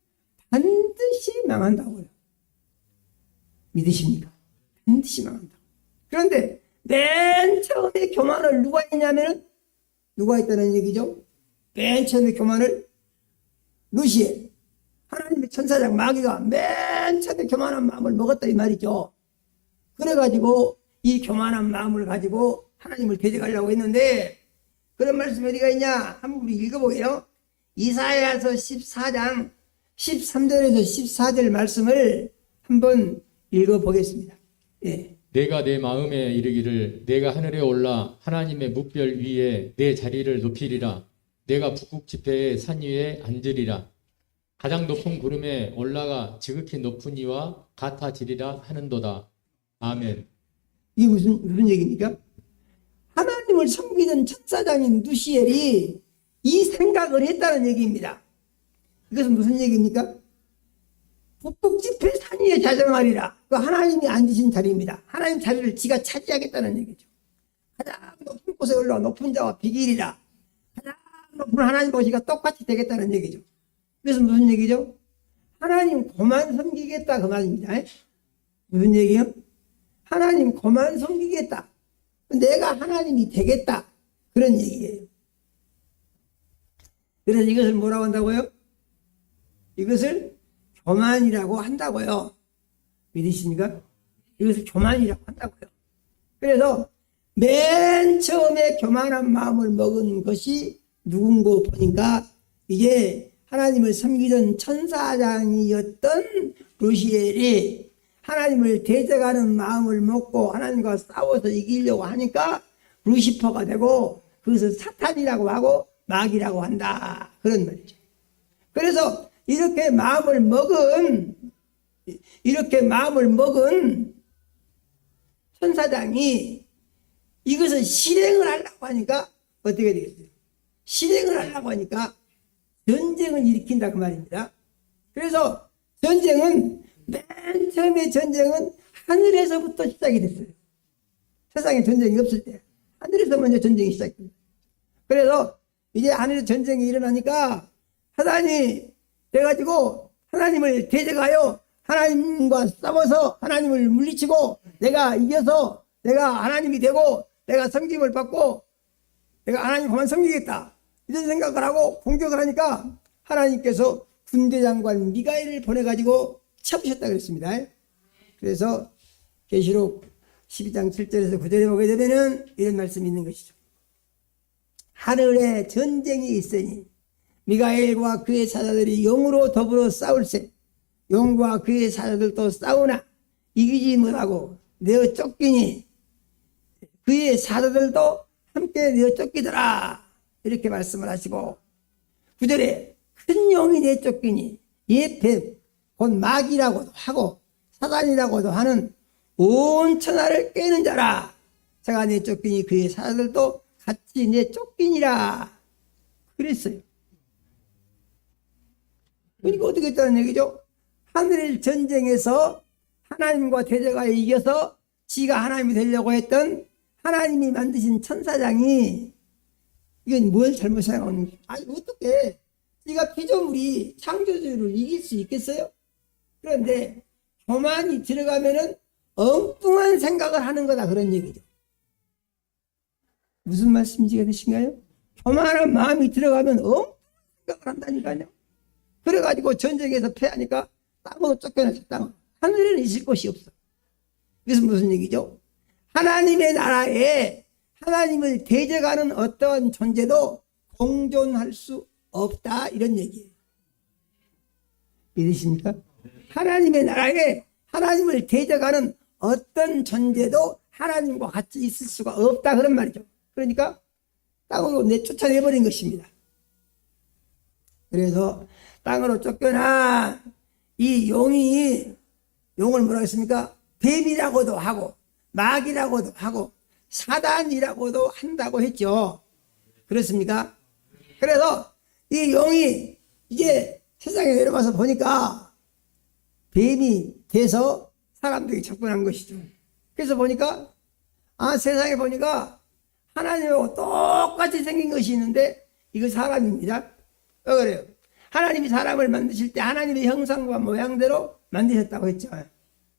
반드시 망한다고요. 믿으십니까? 반드시 망한다. 그런데 맨 처음에 교만을 누가 했냐면은, 누가 했다는 얘기죠? 맨 처음에 교만을 루시엘, 하나님의 천사장 마귀가 맨 처음에 교만한 마음을 먹었다 이 말이죠. 그래가지고 이 교만한 마음을 가지고 하나님을 대적하려고 했는데, 그런 말씀이 어디가 있냐? 한번 우리 읽어보게요. 이사야서 14장 13절에서 14절 말씀을 한번 읽어보겠습니다. 예. 내가 내 마음에 이르기를 내가 하늘에 올라 하나님의 묵별 위에 내 자리를 높이리라. 내가 북극 지폐의 산 위에 앉으리라. 가장 높은 구름에 올라가 지극히 높은 이와 같아지리라 하는도다. 아멘. 이게 무슨 얘기입니까? 하나님을 섬기던 천사장인 누시엘이 이 생각을 했다는 얘기입니다. 이것은 무슨 얘기입니까? 북극지폐 산 위에 자정하리라. 그 하나님이 앉으신 자리입니다. 하나님 자리를 지가 차지하겠다는 얘기죠. 가장 높은 곳에 올라와 높은 자와 비길이라. 가장 높은 하나님과 지가 똑같이 되겠다는 얘기죠. 그래서 무슨 얘기죠? 하나님 고만 섬기겠다 그 말입니다. 무슨 얘기요? 하나님 고만 섬기겠다. 내가 하나님이 되겠다. 그런 얘기예요. 그래서 이것을 뭐라고 한다고요? 이것을 교만이라고 한다고요. 믿으십니까? 이것을 교만이라고 한다고요. 그래서 맨 처음에 교만한 마음을 먹은 것이 누군고 보니까 이게 하나님을 섬기던 천사장이었던 루시엘이 하나님을 대적하는 마음을 먹고 하나님과 싸워서 이기려고 하니까 루시퍼가 되고 그것을 사탄이라고 하고 마귀라고 한다. 그런 말이죠. 그래서 이렇게 마음을 먹은 천사장이 이것을 실행을 하려고 하니까 어떻게 되겠어요? 실행을 하려고 하니까 전쟁을 일으킨다 그 말입니다. 그래서 전쟁은 맨 처음에 전쟁은 하늘에서부터 시작이 됐어요. 세상에 전쟁이 없을 때 하늘에서 먼저 전쟁이 시작됩니다. 그래서 이제 하늘에서 전쟁이 일어나니까 사단이 돼가지고 하나님을 대적하여 하나님과 싸워서 하나님을 물리치고 내가 이겨서 내가 하나님이 되고 내가 섬김을 받고 내가 하나님 그만 섬기겠다 이런 생각을 하고 공격을 하니까 하나님께서 군대장관 미가엘을 보내가지고 쳐부셨다 그랬습니다. 그래서 계시록 12장 7절에서 9절에 보게 되면은 이런 말씀이 있는 것이죠. 하늘에 전쟁이 있으니 미가엘과 그의 사자들이 용으로 더불어 싸울세 용과 그의 사자들도 싸우나 이기지 못하고 내어 쫓기니 그의 사자들도 함께 내어 쫓기더라 이렇게 말씀을 하시고 9절에 큰 용이 내어 쫓기니 예패 곧 마귀라고도 하고 사단이라고도 하는 온 천하를 깨는 자라 자가 내어 쫓기니 그의 사자들도 같이 내어 쫓기니라 그랬어요. 그러니까 어떻게 했다는 얘기죠? 하늘의 전쟁에서 하나님과 대적하여 이겨서 지가 하나님이 되려고 했던 하나님이 만드신 천사장이 이건 뭘 잘못 생각하는 거예요? 아니 어떻게 지가 피조물이 창조주를 이길 수 있겠어요? 그런데 교만이 들어가면은 엉뚱한 생각을 하는 거다 그런 얘기죠. 무슨 말씀인지 되신가요? 교만한 마음이 들어가면 엉뚱한 생각을 한다니까요. 그래가지고 전쟁에서 패하니까 땅으로 쫓겨났죠. 땅으로. 하늘에는 있을 곳이 없어. 그래서 무슨 얘기죠? 하나님의 나라에 하나님을 대적하는 어떠한 존재도 공존할 수 없다 이런 얘기예요. 믿으십니까? 하나님의 나라에 하나님을 대적하는 어떤 존재도 하나님과 같이 있을 수가 없다 그런 말이죠. 그러니까 땅으로 내쫓아내버린 것입니다. 그래서 땅으로 쫓겨나 이 용이 용을 뭐라고 했습니까? 뱀이라고도 하고 마귀라고도 하고 사단이라고도 한다고 했죠. 그렇습니까? 그래서 이 용이 이제 세상에 내려와서 보니까 뱀이 돼서 사람들이 접근한 것이죠. 그래서 보니까 세상에 보니까 하나님하고 똑같이 생긴 것이 있는데 이거 사람입니다. 왜 그래요? 하나님이 사람을 만드실 때 하나님의 형상과 모양대로 만드셨다고 했죠.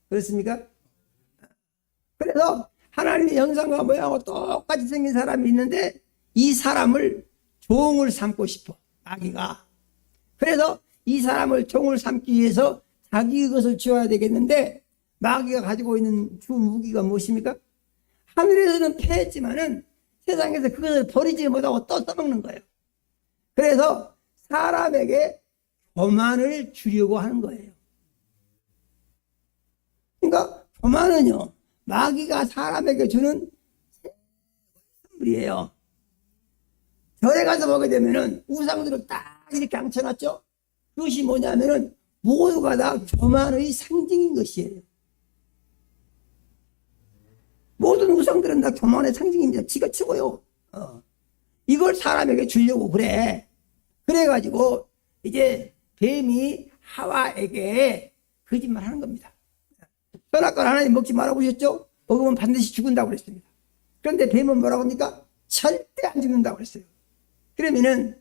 그렇습니까? 그래서 하나님의 형상과 모양하고 똑같이 생긴 사람이 있는데 이 사람을 종을 삼고 싶어 마귀가. 그래서 이 사람을 종을 삼기 위해서 자기 것을 지어야 되겠는데 마귀가 가지고 있는 주 무기가 무엇입니까? 하늘에서는 패했지만은 세상에서 그것을 버리지 못하고 또 써먹는 거예요. 그래서 사람에게 교만을 주려고 하는 거예요. 그러니까 교만은요 마귀가 사람에게 주는 선물이에요. 절에 가서 보게 되면은 우상들을 딱 이렇게 앉혀놨죠. 그것이 뭐냐면은 모두가 다 교만의 상징인 것이에요. 모든 우상들은 다 교만의 상징입니다. 지가 최고요. 이걸 사람에게 주려고 그래. 그래가지고 이제 뱀이 하와에게 거짓말 하는 겁니다. 선악과를 하나님 먹지 말라고 하셨죠? 먹으면 반드시 죽는다고 그랬습니다. 그런데 뱀은 뭐라고 합니까? 절대 안 죽는다고 그랬어요. 그러면은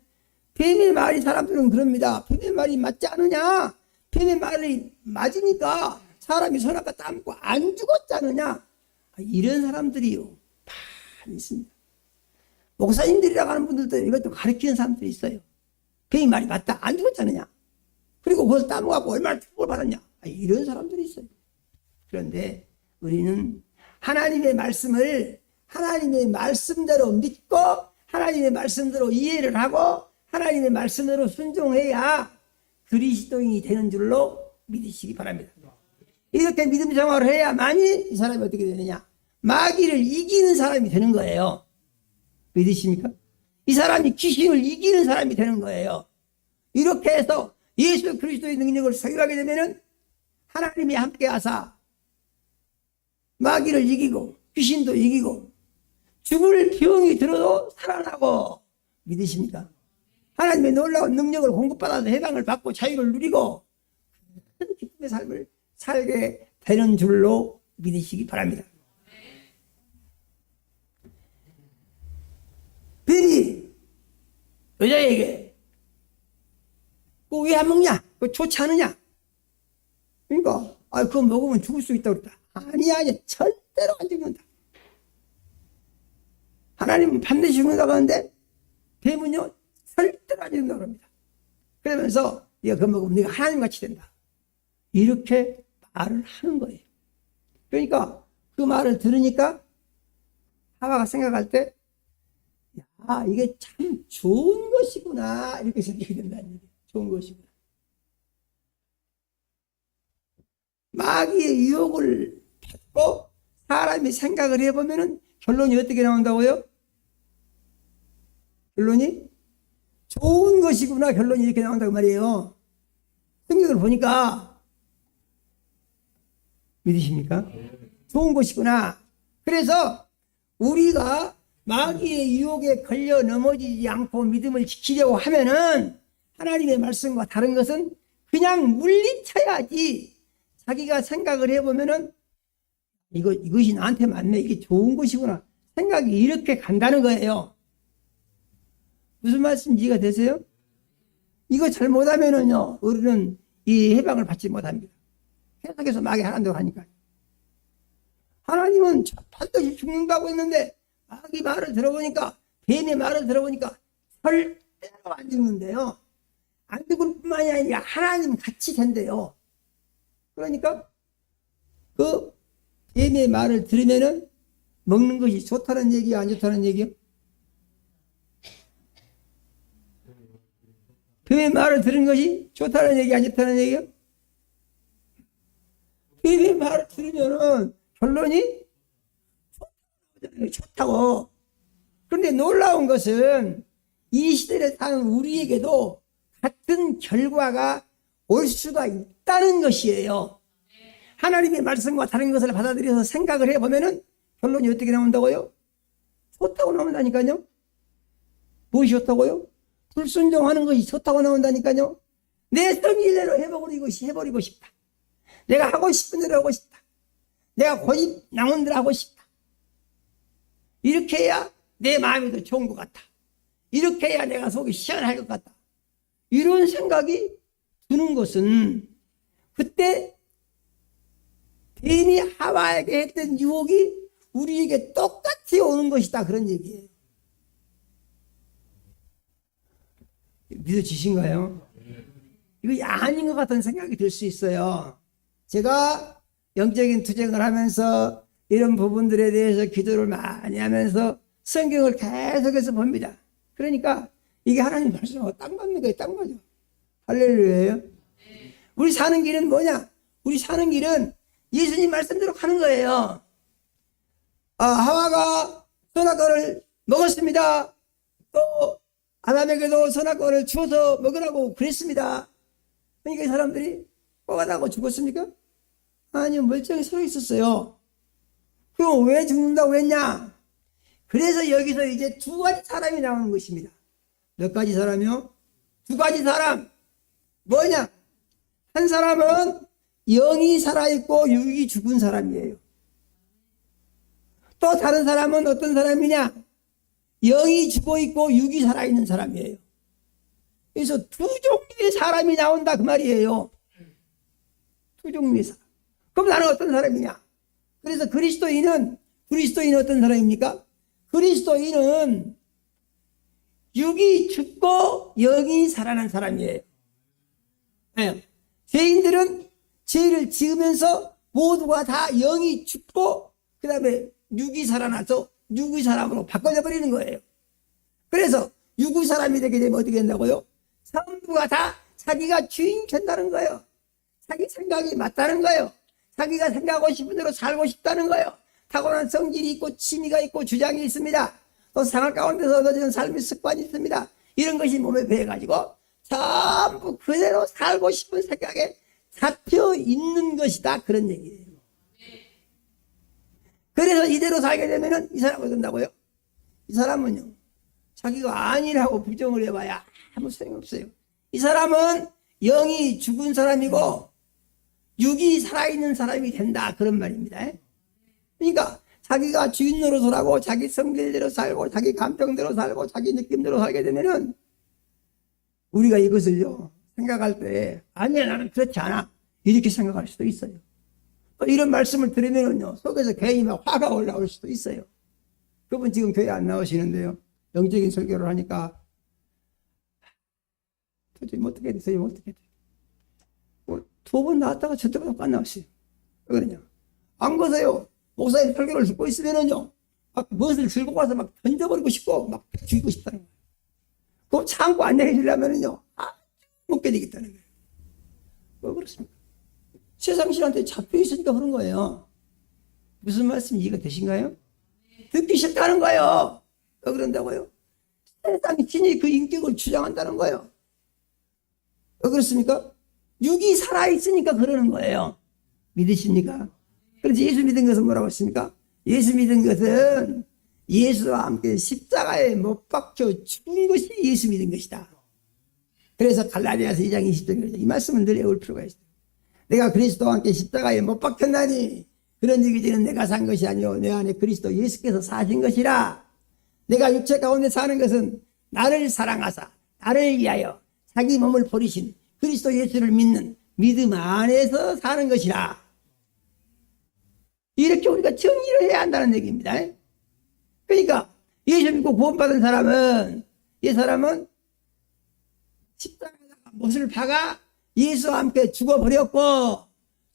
뱀의 말이, 사람들은 그럽니다. 뱀의 말이 맞지 않느냐? 뱀의 말이 맞으니까 사람이 선악과 따먹고 안 죽었지 않느냐? 이런 사람들이요 많이 있습니다. 목사님들이라고 하는 분들도 이것도 가르치는 사람들이 있어요. 뱀의 말이 맞다, 안 죽었지 않느냐? 그리고 그걸 따먹고 얼마나 축복을 받았냐? 이런 사람들이 있어요. 그런데 우리는 하나님의 말씀을 하나님의 말씀대로 믿고 하나님의 말씀대로 이해를 하고 하나님의 말씀대로 순종해야 그리스도인이 되는 줄로 믿으시기 바랍니다. 이렇게 믿음 생활을 해야만이 이 사람이 어떻게 되느냐? 마귀를 이기는 사람이 되는 거예요. 믿으십니까? 이 사람이 귀신을 이기는 사람이 되는 거예요. 이렇게 해서 예수 그리스도의 능력을 소유하게 되면은 하나님이 함께 하사 마귀를 이기고 귀신도 이기고 죽을 병이 들어도 살아나고, 믿으십니까? 하나님의 놀라운 능력을 공급받아서 해방을 받고 자유를 누리고 큰 기쁨의 삶을 살게 되는 줄로 믿으시기 바랍니다. 뱀이 여자에게 그거 왜 안 먹냐? 그거 좋지 않느냐? 그러니까 그거 먹으면 죽을 수 있다고 그랬다. 아니야, 절대로 안 죽는다. 하나님은 반드시 죽는다고 하는데 뱀은요 절대로 안 죽는다고 합니다. 그러면서 네가 그거 먹으면 네가 하나님같이 된다, 이렇게 말을 하는 거예요. 그러니까 그 말을 들으니까 하와가 생각할 때 이게 참 좋은 것이구나, 이렇게 생각이 된다는 얘기예요. 좋은 것이구나. 마귀의 유혹을 받고 사람이 생각을 해보면 결론이 어떻게 나온다고요? 결론이 좋은 것이구나, 결론이 이렇게 나온다고 말이에요. 성경을 보니까. 믿으십니까? 좋은 것이구나. 그래서 우리가 마귀의 유혹에 걸려 넘어지지 않고 믿음을 지키려고 하면은 하나님의 말씀과 다른 것은 그냥 물리쳐야지. 자기가 생각을 해보면은 이것이 나한테 맞네, 이게 좋은 것이구나, 생각이 이렇게 간다는 거예요. 무슨 말씀인지 이해가 되세요? 이거 잘못하면은요 우리는 이 해방을 받지 못합니다. 계속해서 마귀 하라는 대로 하니까. 하나님은 반드시 죽는다고 했는데 마귀 말을 들어보니까, 뱀의 말을 들어보니까 절대로 안 죽는데요. 안 죽을 뿐만이 아니라 하나님 같이 된대요. 그러니까 그 뱀의 말을 들으면은 먹는 것이 좋다는 얘기야, 안 좋다는 얘기야? 뱀의 말을 들은 것이 좋다는 얘기, 안 좋다는 얘기야? 뱀의 말을 들으면은 결론이 좋다고. 그런데 놀라운 것은 이 시대에 사는 우리에게도 같은 결과가 올 수가 있다는 것이에요. 하나님의 말씀과 다른 것을 받아들여서 생각을 해보면은 결론이 어떻게 나온다고요? 좋다고 나온다니까요. 무엇이 좋다고요? 불순종하는 것이 좋다고 나온다니까요. 내 성질대로 해버리고 싶다. 내가 하고 싶은 대로 하고 싶다. 내가 고집 나온 대로 하고 싶다. 이렇게 해야 내 마음이 더 좋은 것 같다. 이렇게 해야 내가 속이 시원할 것 같다. 이런 생각이 드는 것은 그때 뱀이 하와에게 했던 유혹이 우리에게 똑같이 오는 것이다, 그런 얘기예요. 믿어지신가요? 이거 아닌 것 같은 생각이 들 수 있어요. 제가 영적인 투쟁을 하면서 이런 부분들에 대해서 기도를 많이 하면서 성경을 계속해서 봅니다. 그러니까 이게 하나님 말씀하고 딱 맞는 거예요. 딱 맞아. 할렐루야예요. 우리 사는 길은 뭐냐? 우리 사는 길은 예수님 말씀대로 가는 거예요. 하와가 선악과를 먹었습니다. 또 아담에게도 선악과를 주어서 먹으라고 그랬습니다. 그러니까 이 사람들이 꼬가다고 죽었습니까? 아니요, 멀쩡히 살아 있었어요. 그럼 왜 죽는다고 했냐? 그래서 여기서 이제 두 가지 사람이 나오는 것입니다. 몇 가지 사람이요? 두 가지 사람. 뭐냐? 한 사람은 영이 살아있고 육이 죽은 사람이에요. 또 다른 사람은 어떤 사람이냐? 영이 죽어있고 육이 살아있는 사람이에요. 그래서 두 종류의 사람이 나온다 그 말이에요. 두 종류의 사람. 그럼 나는 어떤 사람이냐? 그래서 그리스도인은 어떤 사람입니까? 그리스도인은 육이 죽고 영이 살아난 사람이에요. 네. 죄인들은 죄를 지으면서 모두가 다 영이 죽고 그 다음에 육이 살아나서 육의 사람으로 바꿔져 버리는 거예요. 그래서 육의 사람이 되게 되면 어떻게 된다고요? 전부가 다 자기가 주인 된다는 거예요. 자기 생각이 맞다는 거예요. 자기가 생각하고 싶은 대로 살고 싶다는 거예요. 타고난 성질이 있고 취미가 있고 주장이 있습니다. 또 생활 가운데서 얻어지는 삶의 습관이 있습니다. 이런 것이 몸에 배어가지고 전부 그대로 살고 싶은 생각에 잡혀 있는 것이다. 그런 얘기예요. 그래서 이대로 살게 되면은 이 사람은 어떤다고요? 이 사람은요, 자기가 아니라고 부정을 해봐야 아무 소용없어요. 이 사람은 영이 죽은 사람이고 육이 살아있는 사람이 된다. 그런 말입니다. 그러니까 자기가 주인 노릇을 자기 성질대로 살고 자기 감정대로 살고 자기 느낌대로 살게 되면은 우리가 이것을요 생각할 때 아니야 나는 그렇지 않아 이렇게 생각할 수도 있어요. 또 이런 말씀을 들으면은요 속에서 괜히 막 화가 올라올 수도 있어요. 그분 지금 교회 안 나오시는데요 영적인 설교를 하니까 도대체 어떻게 됐어요? 어떻게 돼요? 두 번 나왔다가 저쪽으로 안 나왔어요. 왜 그러냐? 안 거세요. 목사님 설교를 듣고 있으면은요 막 무엇을 들고 가서 막 던져버리고 싶고 막 죽이고 싶다는 거예요. 그거 참고 안 내리려면은요 못 견디겠다는 거예요. 왜 그렇습니까? 세상 신한테 잡혀 있으니까 그런 거예요. 무슨 말씀 이해가 되신가요? 듣기 싫다는 거예요. 왜 그런다고요? 세상 신이 그 인격을 주장한다는 거예요. 왜 그렇습니까? 육이 살아있으니까 그러는 거예요. 믿으십니까? 그래서 예수 믿은 것은 뭐라고 했습니까? 예수 믿은 것은 예수와 함께 십자가에 못 박혀 죽은 것이 예수 믿은 것이다. 그래서 갈라디아서 2장 20절에 이 말씀을 늘 외울 필요가 있어요. 내가 그리스도와 함께 십자가에 못 박혔나니 그런 얘기지는 내가 산 것이 아니요 내 안에 그리스도 예수께서 사신 것이라. 내가 육체 가운데 사는 것은 나를 사랑하사 나를 위하여 자기 몸을 버리신 그리스도 예수를 믿는 믿음 안에서 사는 것이라. 이렇게 우리가 정리를 해야 한다는 얘기입니다. 그러니까 예수 믿고 구원받은 사람은 이 사람은 십자가에다가 못을 박아 예수와 함께 죽어버렸고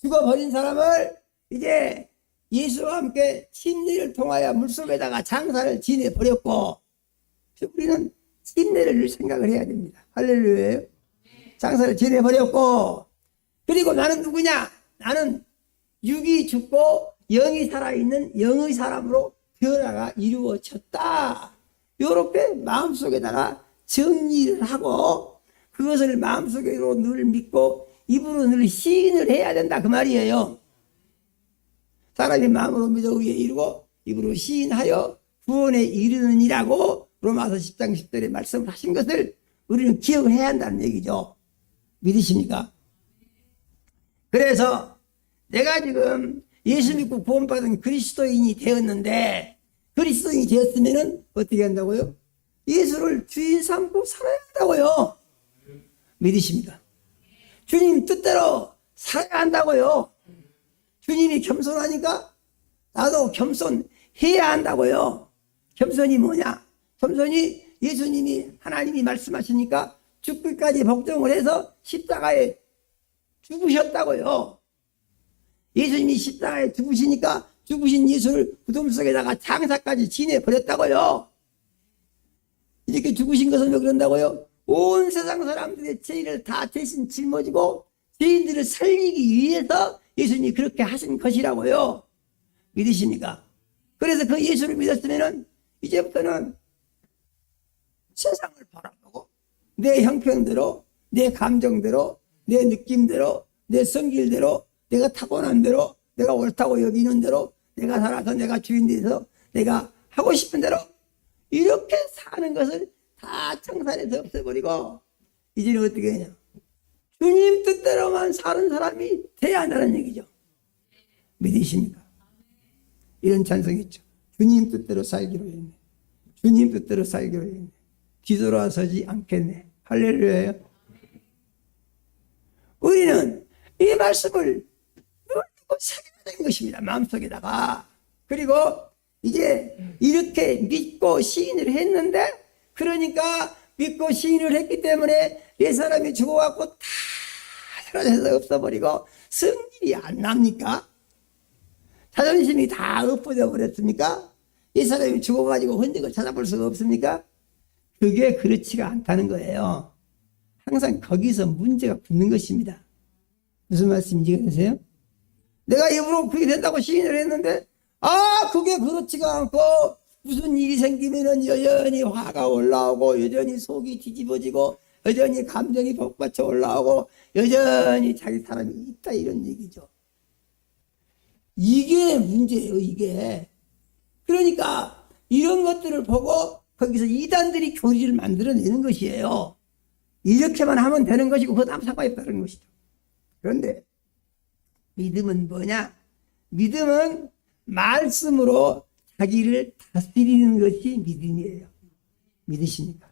죽어버린 사람을 이제 예수와 함께 침례를 통하여 물속에다가 장사를 지내버렸고 우리는 침례를 생각을 해야 됩니다. 할렐루야. 장사를 지내버렸고 그리고 나는 누구냐? 나는 육이 죽고 영이 살아있는 영의 사람으로 변화가 이루어졌다. 이렇게 마음속에다가 정리를 하고 그것을 마음속으로 늘 믿고 입으로 늘 시인을 해야 된다 그 말이에요. 사람이 마음으로 믿어 의에 이르고 입으로 시인하여 구원에 이르느니라고 로마서 10장 10절에 말씀을 하신 것을 우리는 기억을 해야 한다는 얘기죠. 믿으십니까? 그래서 내가 지금 예수 믿고 구원받은 그리스도인이 되었는데 그리스도인이 되었으면 어떻게 한다고요? 예수를 주인 삼고 살아야 한다고요. 믿으십니까? 주님 뜻대로 살아야 한다고요. 주님이 겸손하니까 나도 겸손해야 한다고요. 겸손이 뭐냐? 겸손이 예수님이 하나님이 말씀하시니까 죽기까지 복종을 해서 십자가에 죽으셨다고요. 예수님이 십자가에 죽으시니까 죽으신 예수를 무덤 속에다가 장사까지 지내버렸다고요. 이렇게 죽으신 것은 왜 그런다고요? 온 세상 사람들의 죄를 다 대신 짊어지고 죄인들을 살리기 위해서 예수님이 그렇게 하신 것이라고요. 믿으십니까? 그래서 그 예수를 믿었으면 이제부터는 세상을 바라보고 내 형편대로 내 감정대로 내 느낌대로 내 성질대로 내가 타고난 대로 내가 옳다고 여기는 대로 내가 살아서 내가 주인 돼서 내가 하고 싶은 대로 이렇게 사는 것을 다 청산해서 없애버리고 이제는 어떻게 하냐, 주님 뜻대로만 사는 사람이 돼야 한다는 얘기죠. 믿으십니까? 이런 찬성이 있죠. 주님 뜻대로 살기로 했네. 주님 뜻대로 살기로 했네. 뒤돌아서지 않겠네. 할렐루야요. 우리는 이 말씀을 누르고 새겨야 되는 것입니다. 마음속에다가. 그리고 이제 이렇게 믿고 시인을 했는데, 그러니까 믿고 시인을 했기 때문에 옛 사람이 죽어갖고 다 사라져서 없어버리고 성질이 안 납니까? 자존심이 다 엎어져 버렸습니까? 옛 사람이 죽어가지고 흔적을 찾아볼 수가 없습니까? 그게 그렇지가 않다는 거예요. 항상 거기서 문제가 붙는 것입니다. 무슨 말씀인지 아세요? 내가 입으로 그게 된다고 시인을 했는데, 그게 그렇지가 않고 무슨 일이 생기면은 여전히 화가 올라오고, 여전히 속이 뒤집어지고, 여전히 감정이 복받쳐 올라오고, 여전히 자기 사람이 있다, 이런 얘기죠. 이게 문제예요, 이게. 그러니까 이런 것들을 보고 거기서 이단들이 교리를 만들어내는 것이에요. 이렇게만 하면 되는 것이고 그것 아무 상관이 없다는 것이죠. 그런데 믿음은 뭐냐? 믿음은 말씀으로 자기를 다스리는 것이 믿음이에요. 믿으십니까?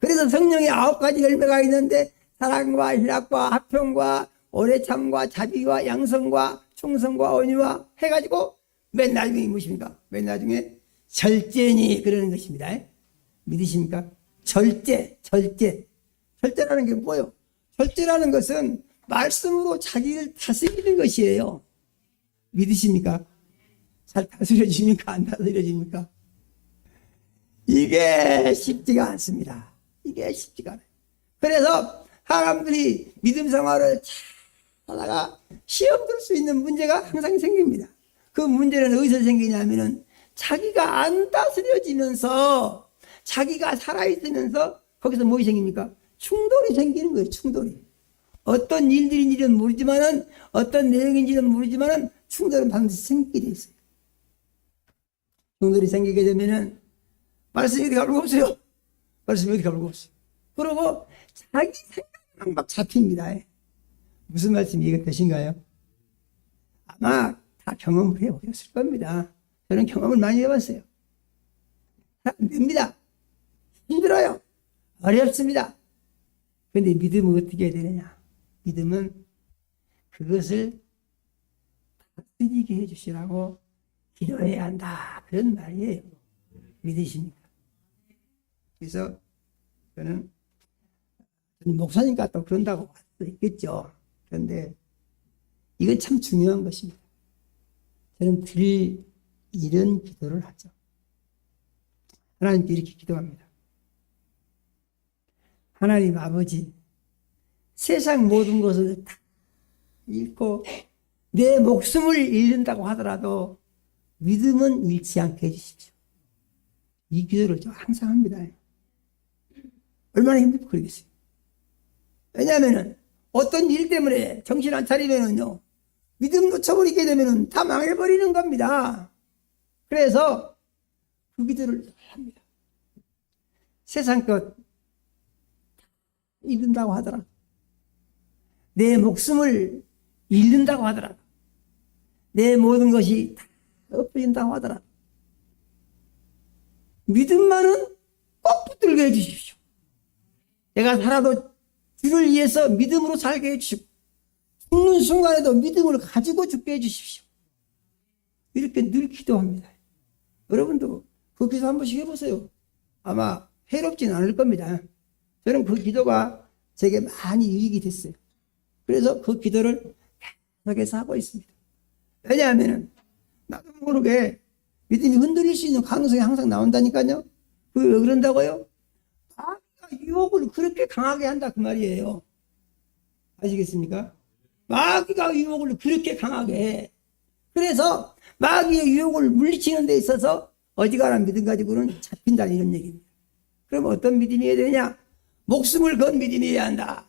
그래서 성령의 9가지 열매가 있는데, 사랑과 희락과 화평과 오래 참과 자비와 양성과 충성과 온유와 해가지고 맨 나중에 무엇입니까? 맨 나중에 절제니, 그러는 것입니다. 믿으십니까? 절제라는 게 뭐예요? 절제라는 것은 말씀으로 자기를 다스리는 것이에요. 믿으십니까? 잘 다스려집니까? 안 다스려집니까? 이게 쉽지가 않습니다. 이게 쉽지가 않아요. 그래서 사람들이 믿음 생활을 하다가 시험 들 수 있는 문제가 항상 생깁니다. 그 문제는 어디서 생기냐면은 자기가 안 다스려지면서, 자기가 살아있으면서 거기서 무엇이 생깁니까? 충돌이 생기는 거예요. 충돌이. 어떤 일들인지는 모르지만은, 어떤 내용인지는 모르지만은 충돌은 반드시 생기게 돼 있어요. 충돌이 생기게 되면은 말씀이 어디 가볼 거 없어요. 말씀이 어디 가볼 거 없어요. 그리고 자기 생각만 막 잡힙니다. 무슨 말씀 이해가 되신가요? 아마 다 경험을 해보셨을 겁니다. 저는 경험을 많이 해봤어요. 안 됩니다. 힘들어요. 어렵습니다. 그런데 믿음은 어떻게 해야 되느냐? 믿음은 그것을 다스리게 해주시라고 기도해야 한다, 그런 말이에요. 믿으십니까? 그래서 저는 목사니까 또 그런다고 할 수 있겠죠. 그런데 이건 참 중요한 것입니다. 저는 늘 이런 기도를 하죠. 하나님께 이렇게 기도합니다. 하나님 아버지, 세상 모든 것을 다 잃고 내 목숨을 잃는다고 하더라도 믿음은 잃지 않게 해주십시오. 이 기도를 저 항상 합니다. 얼마나 힘들고 그러겠어요. 왜냐하면 어떤 일 때문에 정신 안 차리면은요, 믿음 놓쳐버리게 되면은 다 망해버리는 겁니다. 그래서 그 기도를 합니다. 세상 것 잃는다고 하더라도, 내 목숨을 잃는다고 하더라도, 내 모든 것이 다 없어진다고 하더라도 믿음만은 꼭 붙들게 해주십시오. 내가 살아도 주를 위해서 믿음으로 살게 해주시고, 죽는 순간에도 믿음을 가지고 죽게 해주십시오. 이렇게 늘 기도합니다. 여러분도 그 기도 한 번씩 해보세요. 아마 해롭지는 않을 겁니다. 저는 그 기도가 제게 많이 유익이 됐어요. 그래서 그 기도를 계속해서 하고 있습니다. 왜냐하면 나도 모르게 믿음이 흔들릴 수 있는 가능성이 항상 나온다니까요. 그게 왜 그런다고요? 마귀가 유혹을 그렇게 강하게 한다, 그 말이에요. 아시겠습니까? 마귀가 유혹을 그렇게 강하게 해. 그래서 마귀의 유혹을 물리치는 데 있어서 어지간한 믿음 가지고는 잡힌다, 이런 얘기입니다. 그럼 어떤 믿음이어야 되냐? 목숨을 건 믿음이어야 한다.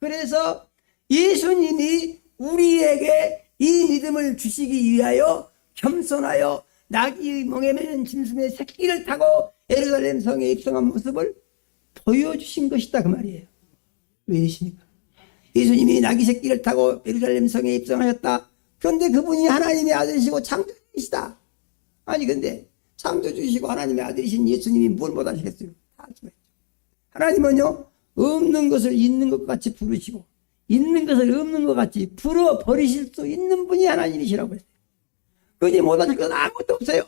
그래서 예수님이 우리에게 이 믿음을 주시기 위하여 겸손하여 나귀의 멍에 매는 짐승의 새끼를 타고 예루살렘 성에 입성한 모습을 보여주신 것이다 그 말이에요. 왜 이러십니까? 예수님이 나귀 새끼를 타고 예루살렘 성에 입성하셨다. 그런데 그분이 하나님의 아들이시고 창조주이시다. 아니 근데 창조주이시고 하나님의 아들이신 예수님이 뭘 못하시겠어요? 다 하지만 하나님은요 없는 것을 있는 것 같이 부르시고 있는 것을 없는 것 같이 불어 버리실 수 있는 분이 하나님이시라고 했어요. 그분이 못하실 것은 아무것도 없어요.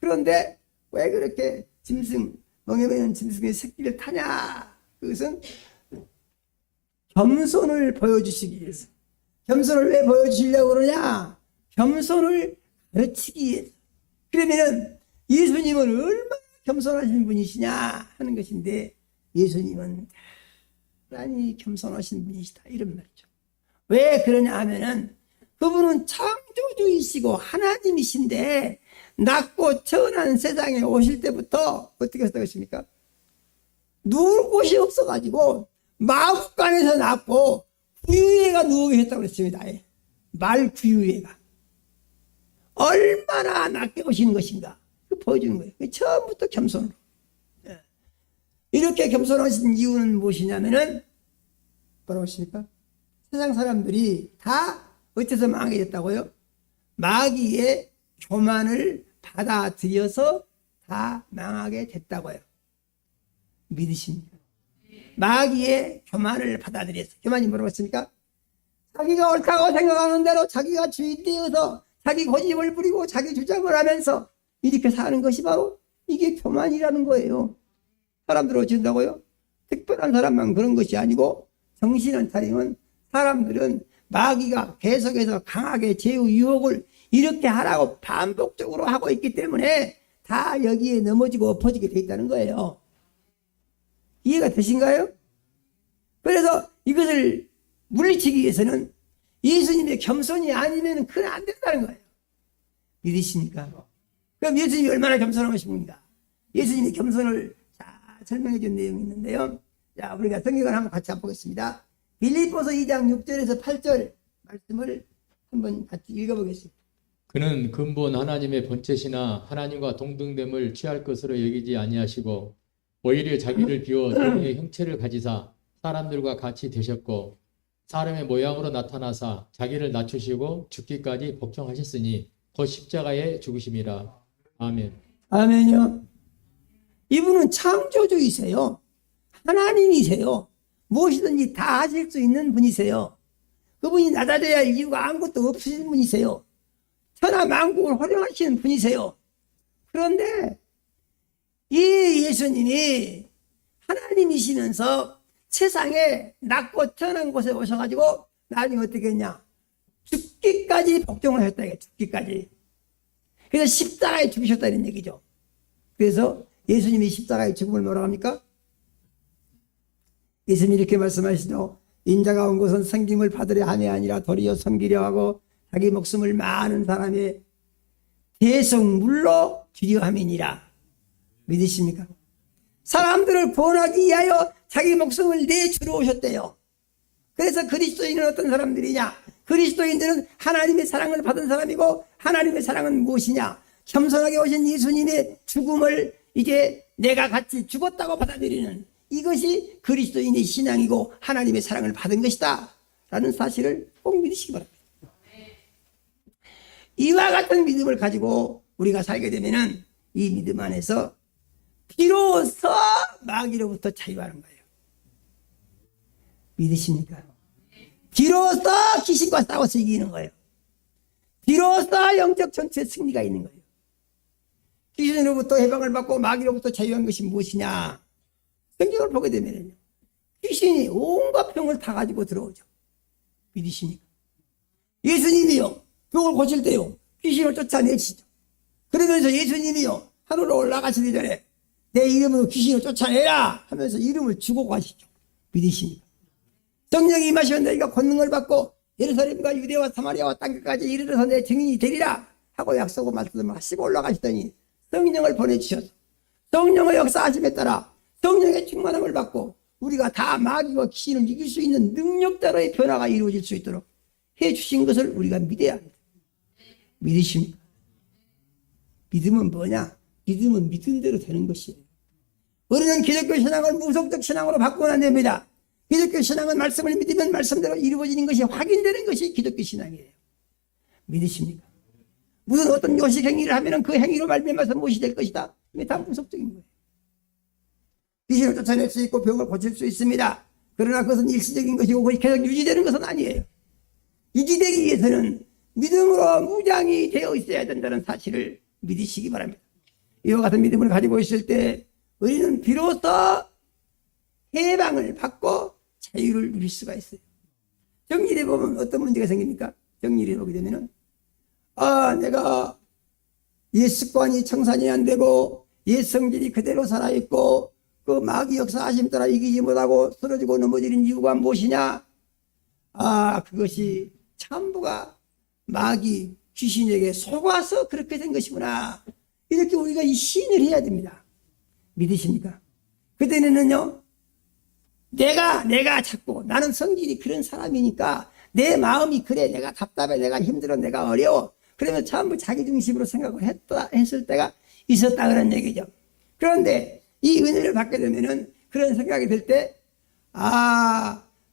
그런데 왜 그렇게 짐승 멍에 매는 짐승의 새끼를 타냐? 그것은 겸손을 보여주시기 위해서. 겸손을 왜 보여주시려고 그러냐? 겸손을 가르치기 위해서. 그러면은 예수님은 얼마나 겸손하신 분이시냐 하는 것인데 예수님은 대단히 겸손하신 분이시다 이런 말이죠. 왜 그러냐 하면은 그분은 창조주이시고 하나님이신데 낮고 천한 세상에 오실 때부터 어떻게 했다고 했습니까? 누울 곳이 없어가지고 마구간에서 낳고 구유회가 누워 계셨다고 했습니다. 말 구유회가 얼마나 낮게 오시는 것인가 보여주는 거예요. 처음부터 겸손으로. 이렇게 겸손하신 이유는 무엇이냐면은 뭐라고 하십니까? 세상 사람들이 다 어째서 망하게 됐다고요? 마귀의 교만을 받아들여서 다 망하게 됐다고요. 믿으십니까? 마귀의 교만을 받아들여서. 교만이 뭐라고 했습니까? 자기가 옳다고 생각하는 대로 자기가 주인 되어서 자기 고집을 부리고 자기 주장을 하면서 이렇게 사는 것이 바로 이게 교만이라는 거예요. 사람들 어쩐다고요? 특별한 사람만 그런 것이 아니고 정신을 차리면 사람들은 마귀가 계속해서 강하게 제우 유혹을 이렇게 하라고 반복적으로 하고 있기 때문에 다 여기에 넘어지고 엎어지게 돼 있다는 거예요. 이해가 되신가요? 그래서 이것을 물리치기 위해서는 예수님의 겸손이 아니면 그건 안 된다는 거예요. 믿으십니까? 그럼 예수님이 얼마나 겸손하신 분인가? 예수님의 겸손을 설명해 준 내용이 있는데요. 자, 우리가 성경을 한번 같이 보겠습니다. 빌립보서 2장 6절에서 8절 말씀을 한번 같이 읽어보겠습니다. 그는 근본 하나님의 본체시나 하나님과 동등됨을 취할 것으로 여기지 아니하시고 오히려 자기를 비워 종의 형체를 가지사 사람들과 같이 되셨고 사람의 모양으로 나타나사 자기를 낮추시고 죽기까지 복종하셨으니 곧 십자가에 죽으심이라. 아멘. 아멘요. 이분은 창조주이세요. 하나님이세요. 무엇이든지 다 하실 수 있는 분이세요. 그분이 낮아져야 할 이유가 아무것도 없으신 분이세요. 천하 만국을 호령하시는 분이세요. 그런데 이 예수님이 하나님이시면서 세상에 낮고 천한 곳에 오셔가지고 나중에 어떻게 했냐? 죽기까지 복종을 하셨다. 죽기까지. 그래서 십자가에 죽으셨다는 얘기죠. 그래서 예수님이 십자가의 죽음을 뭐라고 합니까? 예수님이 이렇게 말씀하시죠. 인자가 온 것은 섬김을 받으려 함이 아니라 도리어 섬기려 하고 자기 목숨을 많은 사람의 대성물로 주려 함이니라. 믿으십니까? 사람들을 구원하기 위하여 자기 목숨을 내주러 오셨대요. 그래서 그리스도인은 어떤 사람들이냐? 그리스도인들은 하나님의 사랑을 받은 사람이고 하나님의 사랑은 무엇이냐? 겸손하게 오신 예수님의 죽음을 이제 내가 같이 죽었다고 받아들이는 이것이 그리스도인의 신앙이고 하나님의 사랑을 받은 것이다 라는 사실을 꼭 믿으시기 바랍니다. 이와 같은 믿음을 가지고 우리가 살게 되면은 이 믿음 안에서 비로소 마귀로부터 자유하는 거예요. 믿으십니까? 비로소 귀신과 싸워서 이기는 거예요. 비로소 영적 전투의 승리가 있는 거예요. 귀신으로부터 해방을 받고 마귀로부터 자유한 것이 무엇이냐? 성경을 보게 되면 귀신이 온갖 병을 다 가지고 들어오죠. 믿으십니까? 예수님이요 병을 고칠 때요 귀신을 쫓아내시죠. 그러면서 예수님이요 하늘로 올라가시기 전에 내 이름으로 귀신을 쫓아내라 하면서 이름을 주고 가시죠. 믿으십니까? 성령이 임하시면 너희가 권능을 받고 예루살렘과 유대와 사마리아와 땅끝까지 이르러서 내 증인이 되리라 하고 약속을 말씀하시고 올라가시더니 성령을 보내주셔서 성령의 역사하심에 따라 성령의 충만함을 받고 우리가 다 마귀와 귀신을 이길 수 있는 능력자로의 변화가 이루어질 수 있도록 해주신 것을 우리가 믿어야 합니다. 믿으십니까? 믿음은 뭐냐? 믿음은 믿은 대로 되는 것이에요. 우리는 기독교 신앙을 무속적 신앙으로 바꾸면 안 됩니다. 기독교 신앙은 말씀을 믿으면 말씀대로 이루어지는 것이 확인되는 것이 기독교 신앙이에요. 믿으십니까? 무슨 어떤 요식 행위를 하면 그 행위로 말미암아서 무엇이 될 것이다. 이게 다 무속적인 거예요. 귀신을 쫓아낼 수 있고 병을 고칠 수 있습니다. 그러나 그것은 일시적인 것이고 그것이 계속 유지되는 것은 아니에요. 유지되기 위해서는 믿음으로 무장이 되어 있어야 된다는 사실을 믿으시기 바랍니다. 이와 같은 믿음을 가지고 있을 때 우리는 비로소 해방을 받고 자유를 누릴 수가 있어요. 정리해 보면 어떤 문제가 생깁니까? 정리해 보게 되면은 내가 옛 습관이 청산이 안 되고 옛 성질이 그대로 살아있고 그 마귀 역사하심 따라 이기지 못하고 쓰러지고 넘어지는 이유가 무엇이냐? 그것이 전부가 마귀 귀신에게 속아서 그렇게 된 것이구나. 이렇게 우리가 이 시인을 해야 됩니다. 믿으십니까? 그때는요, 내가 자꾸 나는 성질이 그런 사람이니까 내 마음이 그래, 내가 답답해, 내가 힘들어, 내가 어려워. 그러면 전부 자기 중심으로 생각을 했을 때가 있었다 그런 얘기죠. 그런데 이 은혜를 받게 되면은 그런 생각이 들 때,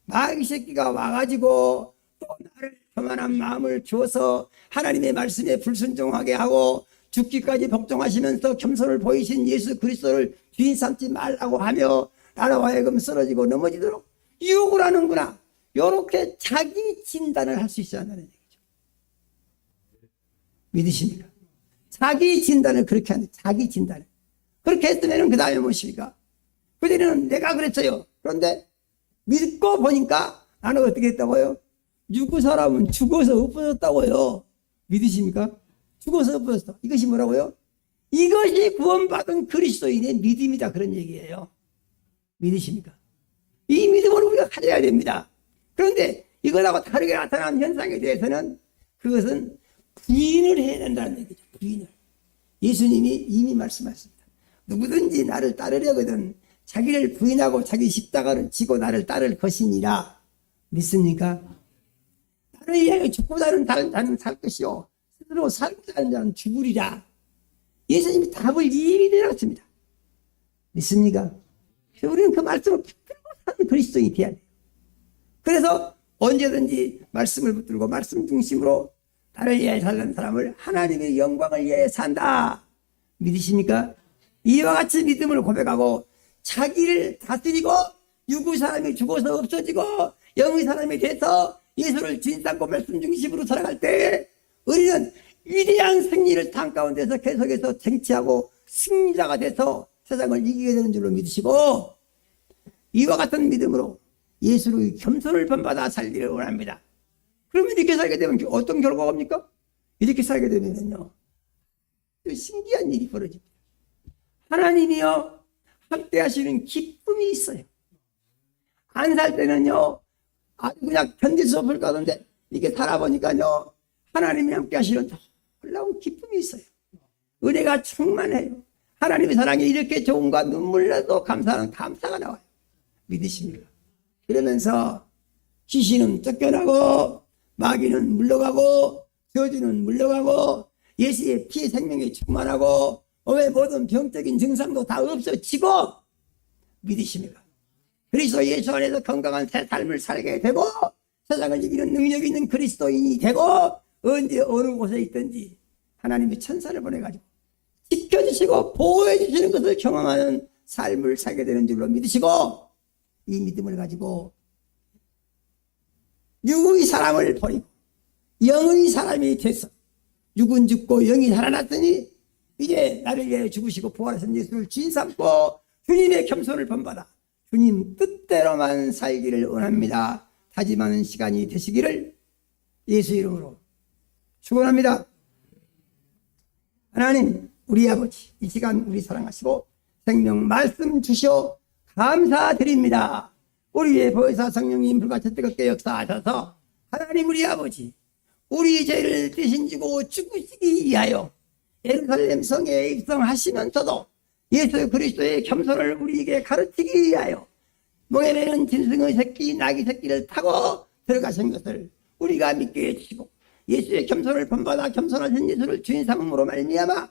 마귀 새끼가 와가지고 또 나를 교만한 마음을 주어서 하나님의 말씀에 불순종하게 하고 죽기까지 복종하시면서 겸손을 보이신 예수 그리스도를 주인 삼지 말라고 하며 나로 하여금 쓰러지고 넘어지도록 유혹을 하는구나. 이렇게 자기 진단을 할 수 있어야 한다는 얘기죠. 믿으십니까? 자기 진단을 그렇게 하는, 자기 진단을. 그렇게 했으면 그 다음에 무엇입니까? 그전에는 내가 그랬어요. 그런데 믿고 보니까 나는 어떻게 했다고요? 누구 사람은 죽어서 엎어졌다고요. 믿으십니까? 죽어서 엎어졌어. 이것이 뭐라고요? 이것이 구원받은 그리스도인의 믿음이다. 그런 얘기예요. 믿으십니까? 이 믿음을 우리가 가져야 됩니다. 그런데 이것하고 다르게 나타난 현상에 대해서는 그것은 부인을 해야 된다는 얘기죠. 부인을. 예수님이 이미 말씀하셨습니다. 누구든지 나를 따르려거든 자기를 부인하고 자기 십자가를 지고 나를 따를 것이니라. 믿습니까? 나를 위하여 죽고 다른 자는 살 것이요 스스로 살고자 하는 자는 죽으리라. 예수님이 답을 이미 내놨습니다. 믿습니까? 우리는 그 말씀을 붙들고 사는 그리스도인이 돼야 돼요. 그래서 언제든지 말씀을 붙들고 말씀 중심으로 나를 위하여 살는 사람을 하나님의 영광을 위하여 산다. 믿으십니까? 이와 같이 믿음을 고백하고 자기를 다스리고 육의 사람이 죽어서 없어지고 영의 사람이 돼서 예수를 주인 삼고 말씀 중심으로 살아갈 때 우리는 위대한 승리를 땅 가운데서 계속해서 쟁취하고 승리자가 돼서 세상을 이기게 되는 줄로 믿으시고 이와 같은 믿음으로 예수의 겸손을 본받아 살기를 원합니다. 그러면 이렇게 살게 되면 어떤 결과가 옵니까? 이렇게 살게 되면요 신기한 일이 벌어집니다. 하나님이요 함께 하시는 기쁨이 있어요. 안 살 때는요 아주 그냥 견딜 수 없을 것 같은데 이게 살아보니까요 하나님이 함께 하시는 놀라운 기쁨이 있어요. 은혜가 충만해요. 하나님의 사랑이 이렇게 좋은가 눈물 나도 감사가 나와요. 믿으십니까? 그러면서 귀신은 쫓겨나고 마귀는 물러가고 저주는 물러가고 예수의 피 생명이 충만하고 몸의 모든 병적인 증상도 다 없어지고 믿으십니까? 그리스도 예수 안에서 건강한 새 삶을 살게 되고 세상을 이기는 능력 있는 그리스도인이 되고 언제 어느 곳에 있든지 하나님의 천사를 보내가지고 지켜주시고 보호해 주시는 것을 경험하는 삶을 살게 되는 줄로 믿으시고 이 믿음을 가지고 육의 사람을 버리고 영의 사람이 돼서 육은 죽고 영이 살아났으니 이제 나를 위해 죽으시고 부활하신 예수를 주인 삼고 주님의 겸손을 본받아 주님 뜻대로만 살기를 원합니다. 다짐하는 시간이 되시기를 예수 이름으로 축원합니다. 하나님 우리 아버지 이 시간 우리 사랑하시고 생명 말씀 주시오 감사드립니다. 우리의 보혜사 성령님 불같이 뜨겁게 역사하셔서 하나님 우리 아버지 우리 죄를 대신 지고 죽으시기 위하여 예루살렘 성에 입성하시면서도 예수 그리스도의 겸손을 우리에게 가르치기 위하여 목에 매는 짐승의 새끼 나귀 새끼를 타고 들어가신 것을 우리가 믿게 해주시고 예수의 겸손을 본받아 겸손하신 예수를 주인 삼음으로 말미암아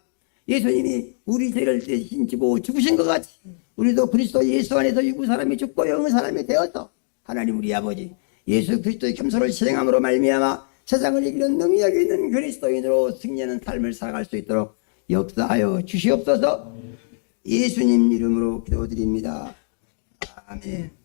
예수님이 우리 죄를 대신 지고 죽으신 것 같이 우리도 그리스도 예수 안에서 유부 사람이 죽고 영의 사람이 되어서 하나님 우리 아버지 예수 그리스도의 겸손을 실행함으로 말미암아 세상을 이기는 능력이 있는 그리스도인으로 승리하는 삶을 살아갈 수 있도록 역사하여 주시옵소서. 예수님 이름으로 기도드립니다. 아멘.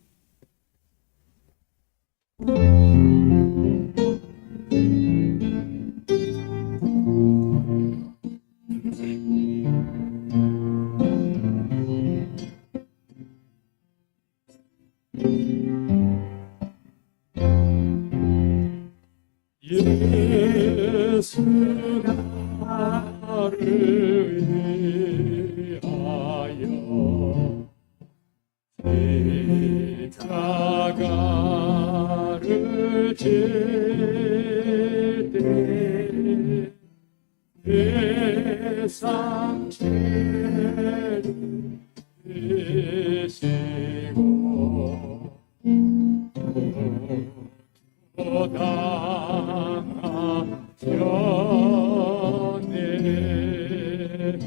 예수 나를 위하여 십자가를 질 때 세상 죄를 지시고 당하셨네.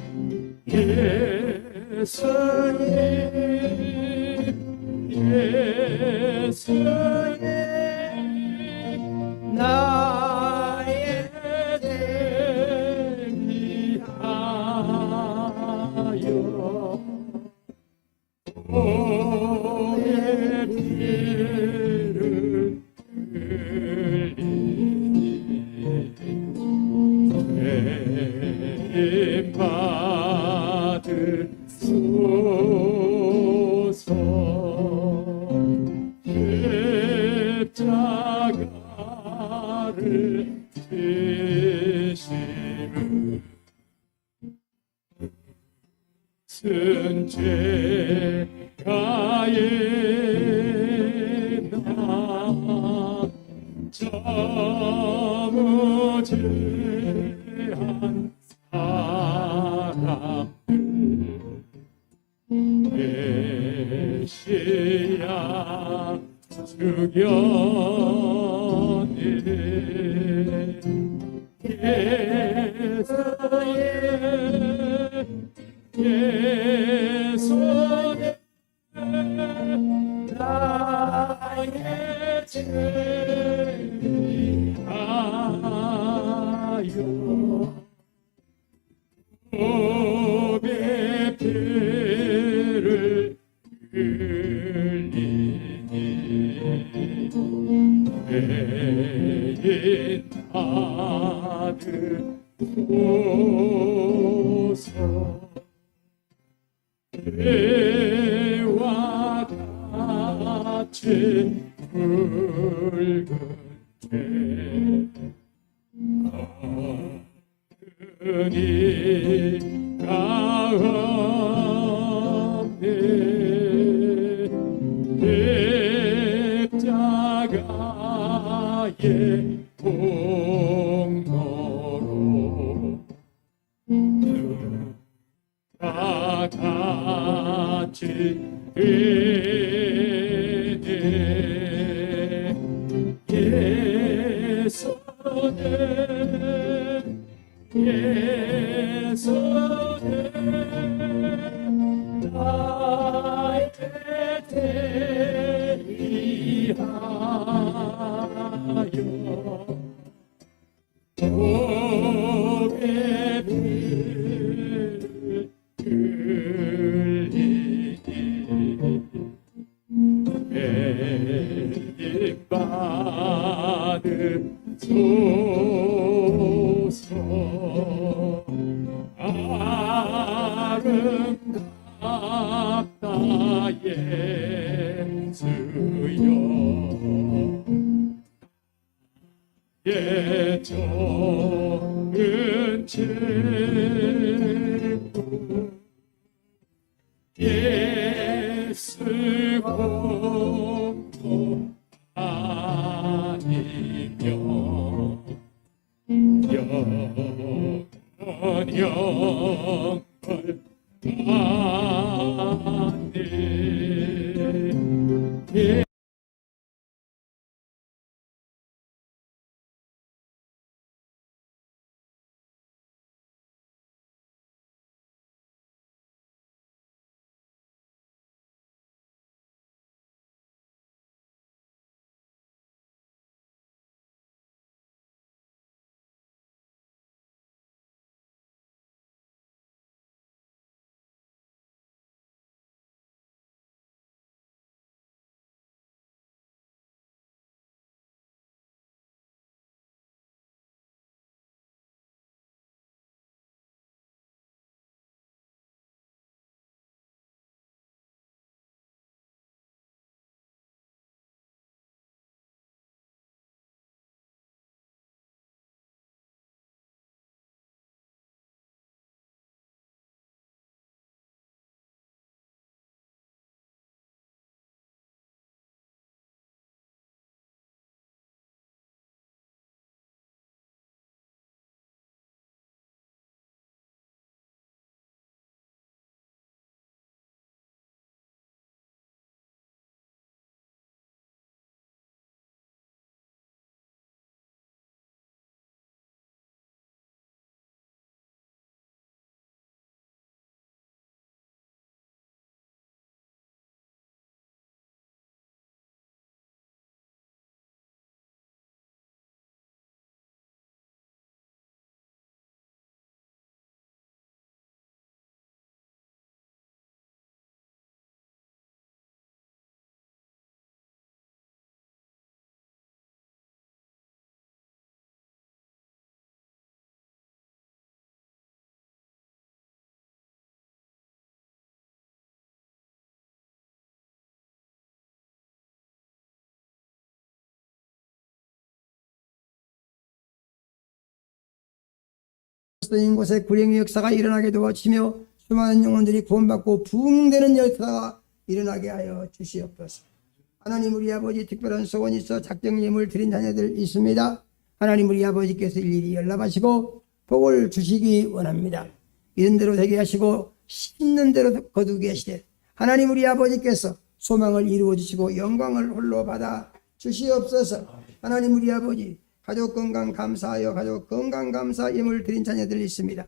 예수님 나의 죄 위하여 오의 피를 흘리니 받으소서. 십자가를 지심을 쓴 죄가에 나 저무죄한 사람들 메시아 죽였네. 예수님 나의 죄 위하여 오의 피를 흘리니 죄인 받으소서. 죄와 같이 붉은 죄 은이가 없네. 십자가의 공로로 다 같이 되네. 예수님 나의 죄 위하여 오의 피를 흘리니 죄인 받으소서. 아름답다 예수여. 예 좋은 친구 예수 공도 아니며 영원영 그리스도인 곳에 구령의 역사가 일어나게 도와주시며 수많은 영혼들이 구원받고 부흥되는 역사가 일어나게 하여 주시옵소서. 하나님 우리 아버지 특별한 소원이 있어 작정 예물 드린 자녀들 있습니다. 하나님 우리 아버지께서 일일이 연락하시고 복을 주시기 원합니다. 이런 대로 되게 하시고 심는 대로 거두게 하시되 하나님 우리 아버지께서 소망을 이루어 주시고 영광을 홀로 받아 주시옵소서. 하나님 우리 아버지 가족 건강 감사하여 가족 건강 감사 예물 드린 자녀들 있습니다.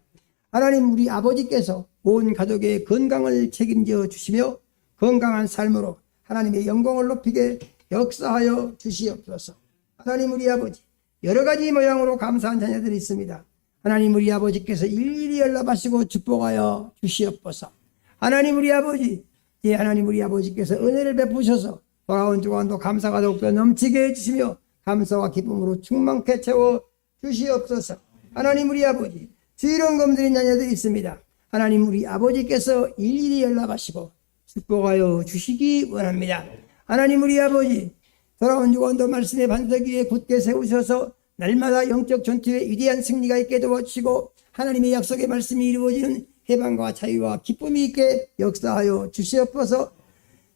하나님 우리 아버지께서 온 가족의 건강을 책임져 주시며 건강한 삶으로 하나님의 영광을 높이게 역사하여 주시옵소서. 하나님 우리 아버지 여러 가지 모양으로 감사한 자녀들이 있습니다. 하나님 우리 아버지께서 일일이 연락하시고 축복하여 주시옵소서. 하나님 우리 아버지 하나님 우리 아버지께서 은혜를 베푸셔서 돌아온 주간도 감사가 더욱더 넘치게 해주시며 감사와 기쁨으로 충만케 채워 주시옵소서. 하나님 우리 아버지 주일원 검드린 자녀들이 있습니다. 하나님 우리 아버지께서 일일이 연락하시고 축복하여 주시기 원합니다. 하나님 우리 아버지 돌아온 주간도 말씀의 반석 위에 굳게 세우셔서 날마다 영적 전투에 위대한 승리가 있게 도와주시고 하나님의 약속의 말씀이 이루어지는 해방과 자유와 기쁨이 있게 역사하여 주시옵소서.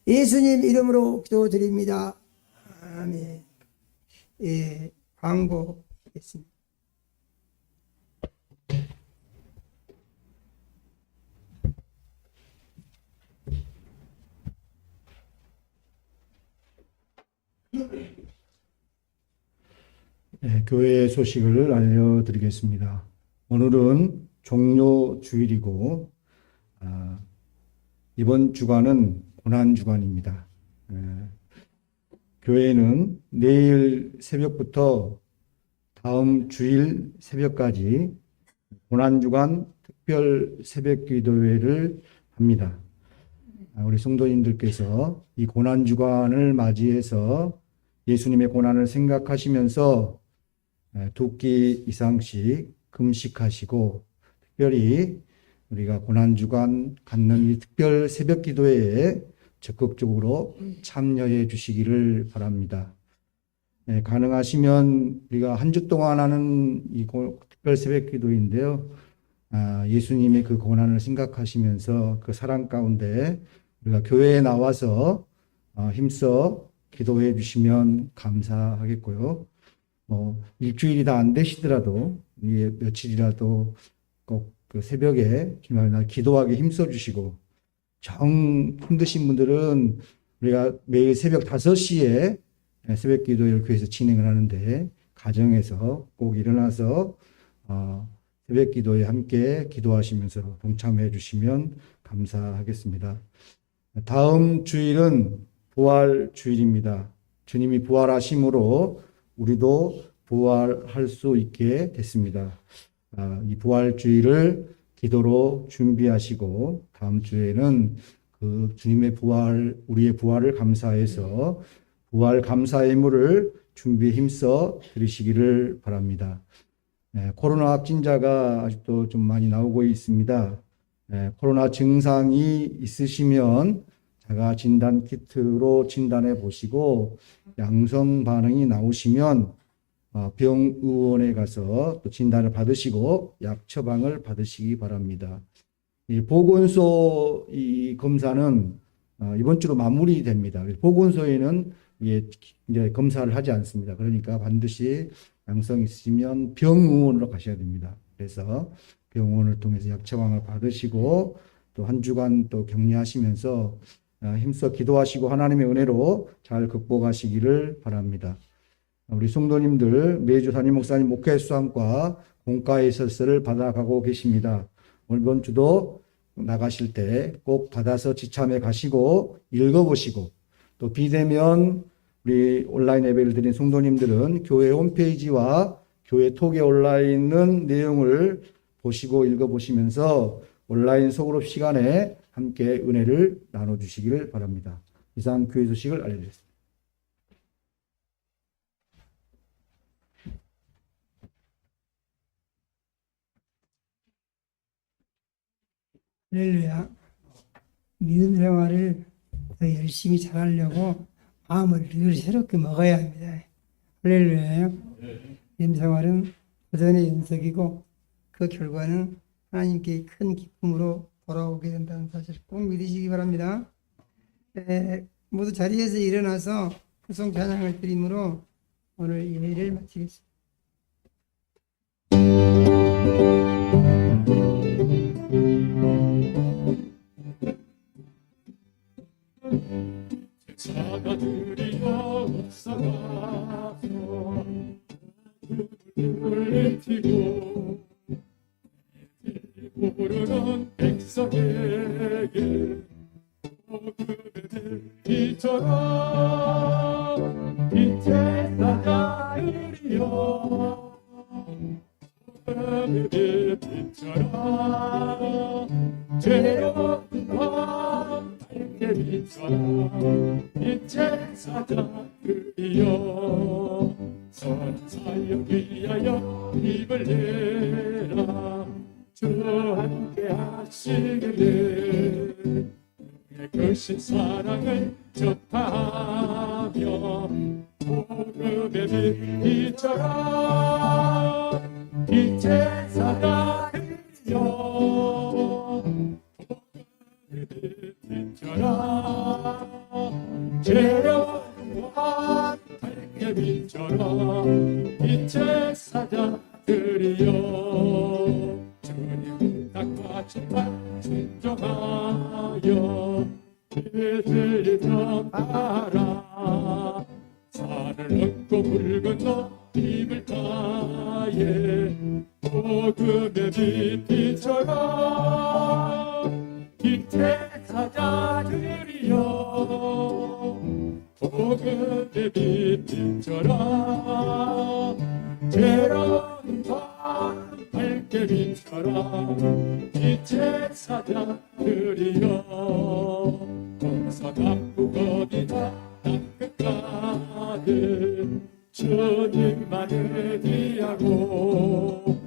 예수님 이름으로 기도드립니다. 아멘. 예, 광고했습니다. 네, 교회 소식을 알려드리겠습니다. 오늘은 종료 주일이고 이번 주간은 고난 주간입니다. 교회는 내일 새벽부터 다음 주일 새벽까지 고난 주간 특별 새벽 기도회를 합니다. 우리 성도님들께서 이 고난 주간을 맞이해서 예수님의 고난을 생각하시면서 2끼 이상씩 금식하시고 특별히 우리가 고난주간 갖는 이 특별 새벽 기도회에 적극적으로 참여해 주시기를 바랍니다. 가능하시면 우리가 한 주 동안 하는 이 특별 새벽 기도인데요. 예수님의 그 고난을 생각하시면서 그 사랑 가운데 우리가 교회에 나와서 힘써 기도해 주시면 감사하겠고요. 일주일이 다 안 되시더라도 며칠이라도 꼭 그 새벽에 주말 기도하기 힘써 주시고 정 힘드신 분들은 우리가 매일 새벽 5시에 새벽 기도를 교회에서 진행을 하는데 가정에서 꼭 일어나서 새벽 기도에 함께 기도하시면서 동참해 주시면 감사하겠습니다. 다음 주일은 부활 주일입니다. 주님이 부활하심으로 우리도 부활할 수 있게 됐습니다. 이 부활 주일을 기도로 준비하시고 다음 주에는 그 주님의 부활, 우리의 부활을 감사해서 부활 감사 예물을 준비에 힘써 드리시기를 바랍니다. 코로나 확진자가 아직도 좀 많이 나오고 있습니다. 코로나 증상이 있으시면 자가 진단 키트로 진단해 보시고 양성 반응이 나오시면 병의원에 가서 또 진단을 받으시고 약 처방을 받으시기 바랍니다. 이 보건소 이 검사는 이번 주로 마무리됩니다. 보건소에는 이제 검사를 하지 않습니다. 그러니까 반드시 양성 있으시면 병의원으로 가셔야 됩니다. 그래서 병원을 통해서 약 처방을 받으시고 또 한 주간 또 격리하시면서 힘써 기도하시고 하나님의 은혜로 잘 극복하시기를 바랍니다. 우리 성도님들 매주 담임 목사님 목회 수함과 공과의 설서를 받아가고 계십니다. 이번 주도 나가실 때 꼭 받아서 지참해 가시고 읽어보시고 또 비대면 우리 온라인 예배를 드린 성도님들은 교회 홈페이지와 교회 톡에 올라 있는 내용을 보시고 읽어보시면서 온라인 소그룹 시간에 함께 은혜를 나눠주시기를 바랍니다. 이상 교회 소식을 알려드렸습니다. 할렐루야. 믿음 생활을 더 열심히 잘하려고 마음을 늘 새롭게 먹어야 합니다. 할렐루야. 믿음 생활은 도전의 연속이고 그 결과는 하나님께 큰 기쁨으로 돌아오게 된다는 사실을 꼭 믿으시기 바랍니다. 모두 자리에서 일어나서 후송 찬양을 드림으로 오늘 예배를 마치겠습니다. 사가들이 없어가서 눈을 튀고 모르는 백성에게 그대들 이처럼 빛의 사자들이여 그대들 빛처럼 죄로운 밤 밝게 빛처럼 빛의 사자들이여 선사역 위하여 입을 내라 주 함께 하시기를 그의 크신 사랑을 전파하며 복음의 빛처럼 빛의 사자들이여 복음의 빛처럼 죄로운 밤 밝게 빛처럼 빛의 사자들이여 주님 부탁과 정말 순종하여 빛을 전하라 산을 넘고 물 건너 힘을 다해 복음의 빛처럼 빛의 사자들이여 복음의 빛처럼 죄로운 밤 밝게 빛처럼 빛의 사자들이여 동서남북 어디나 땅끝까지 주님만을 비하고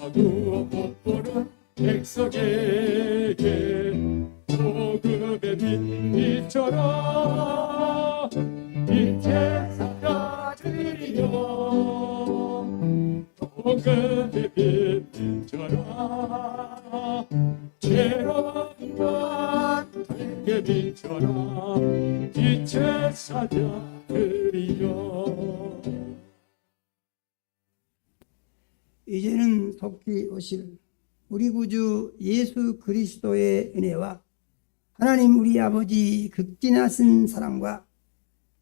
어두워 못 보는 백성에게 복음의 빛처럼 빛의 사자들이여 복음의 빛처럼 죄로운 밤 밝게 빛처럼 빛의 사자들이여 이제는 속히 오실 우리 구주 예수 그리스도의 은혜와 하나님 우리 아버지 극진하신 사랑과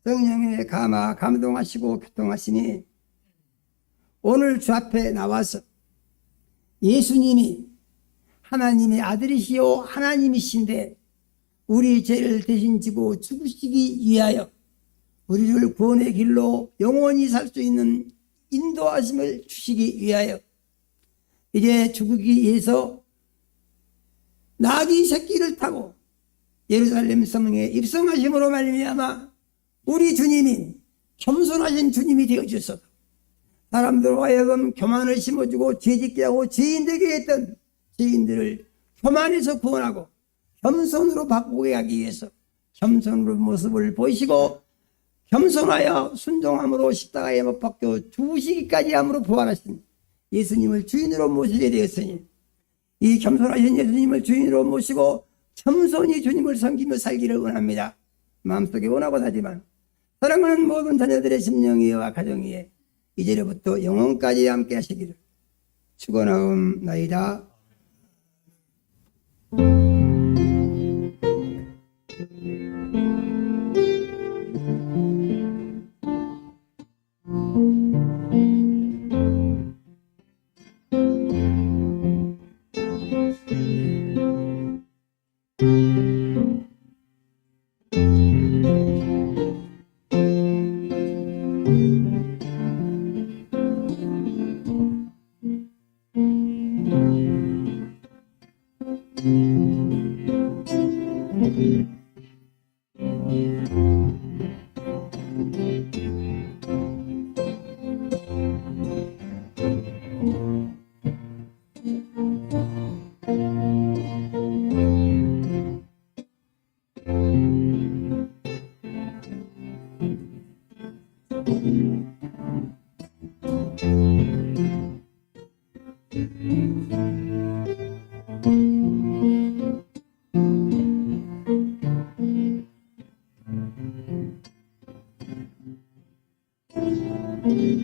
성령의 감화 감동하시고 교통하시니 오늘 주 앞에 나와서 예수님이 하나님의 아들이시요 하나님이신데 우리 죄를 대신 지고 죽으시기 위하여 우리를 구원의 길로 영원히 살 수 있는 인도하심을 주시기 위하여 이제 죽기 위해서 나귀 새끼를 타고 예루살렘 성에 입성하심으로 말미암아 우리 주님이 겸손하신 주님이 되어주소서. 사람들로 하여금 교만을 심어주고 죄짓게 하고 죄인 되게 했던 죄인들을 교만에서 구원하고 겸손으로 바꾸게 하기 위해서 겸손으로 모습을 보이시고 겸손하여 순종함으로 십자가에 못 박혀 죽으시기까지 함으로 부활하신 예수님을 주인으로 모시게 되었으니 이 겸손하신 예수님을 주인으로 모시고 겸손히 주님을 섬기며 살기를 원합니다. 마음속에 원하고 하지만 사랑하는 모든 자녀들의 심령 위와 가정 위에 이제로부터 영원까지 함께 하시기를 축원하옵나이다.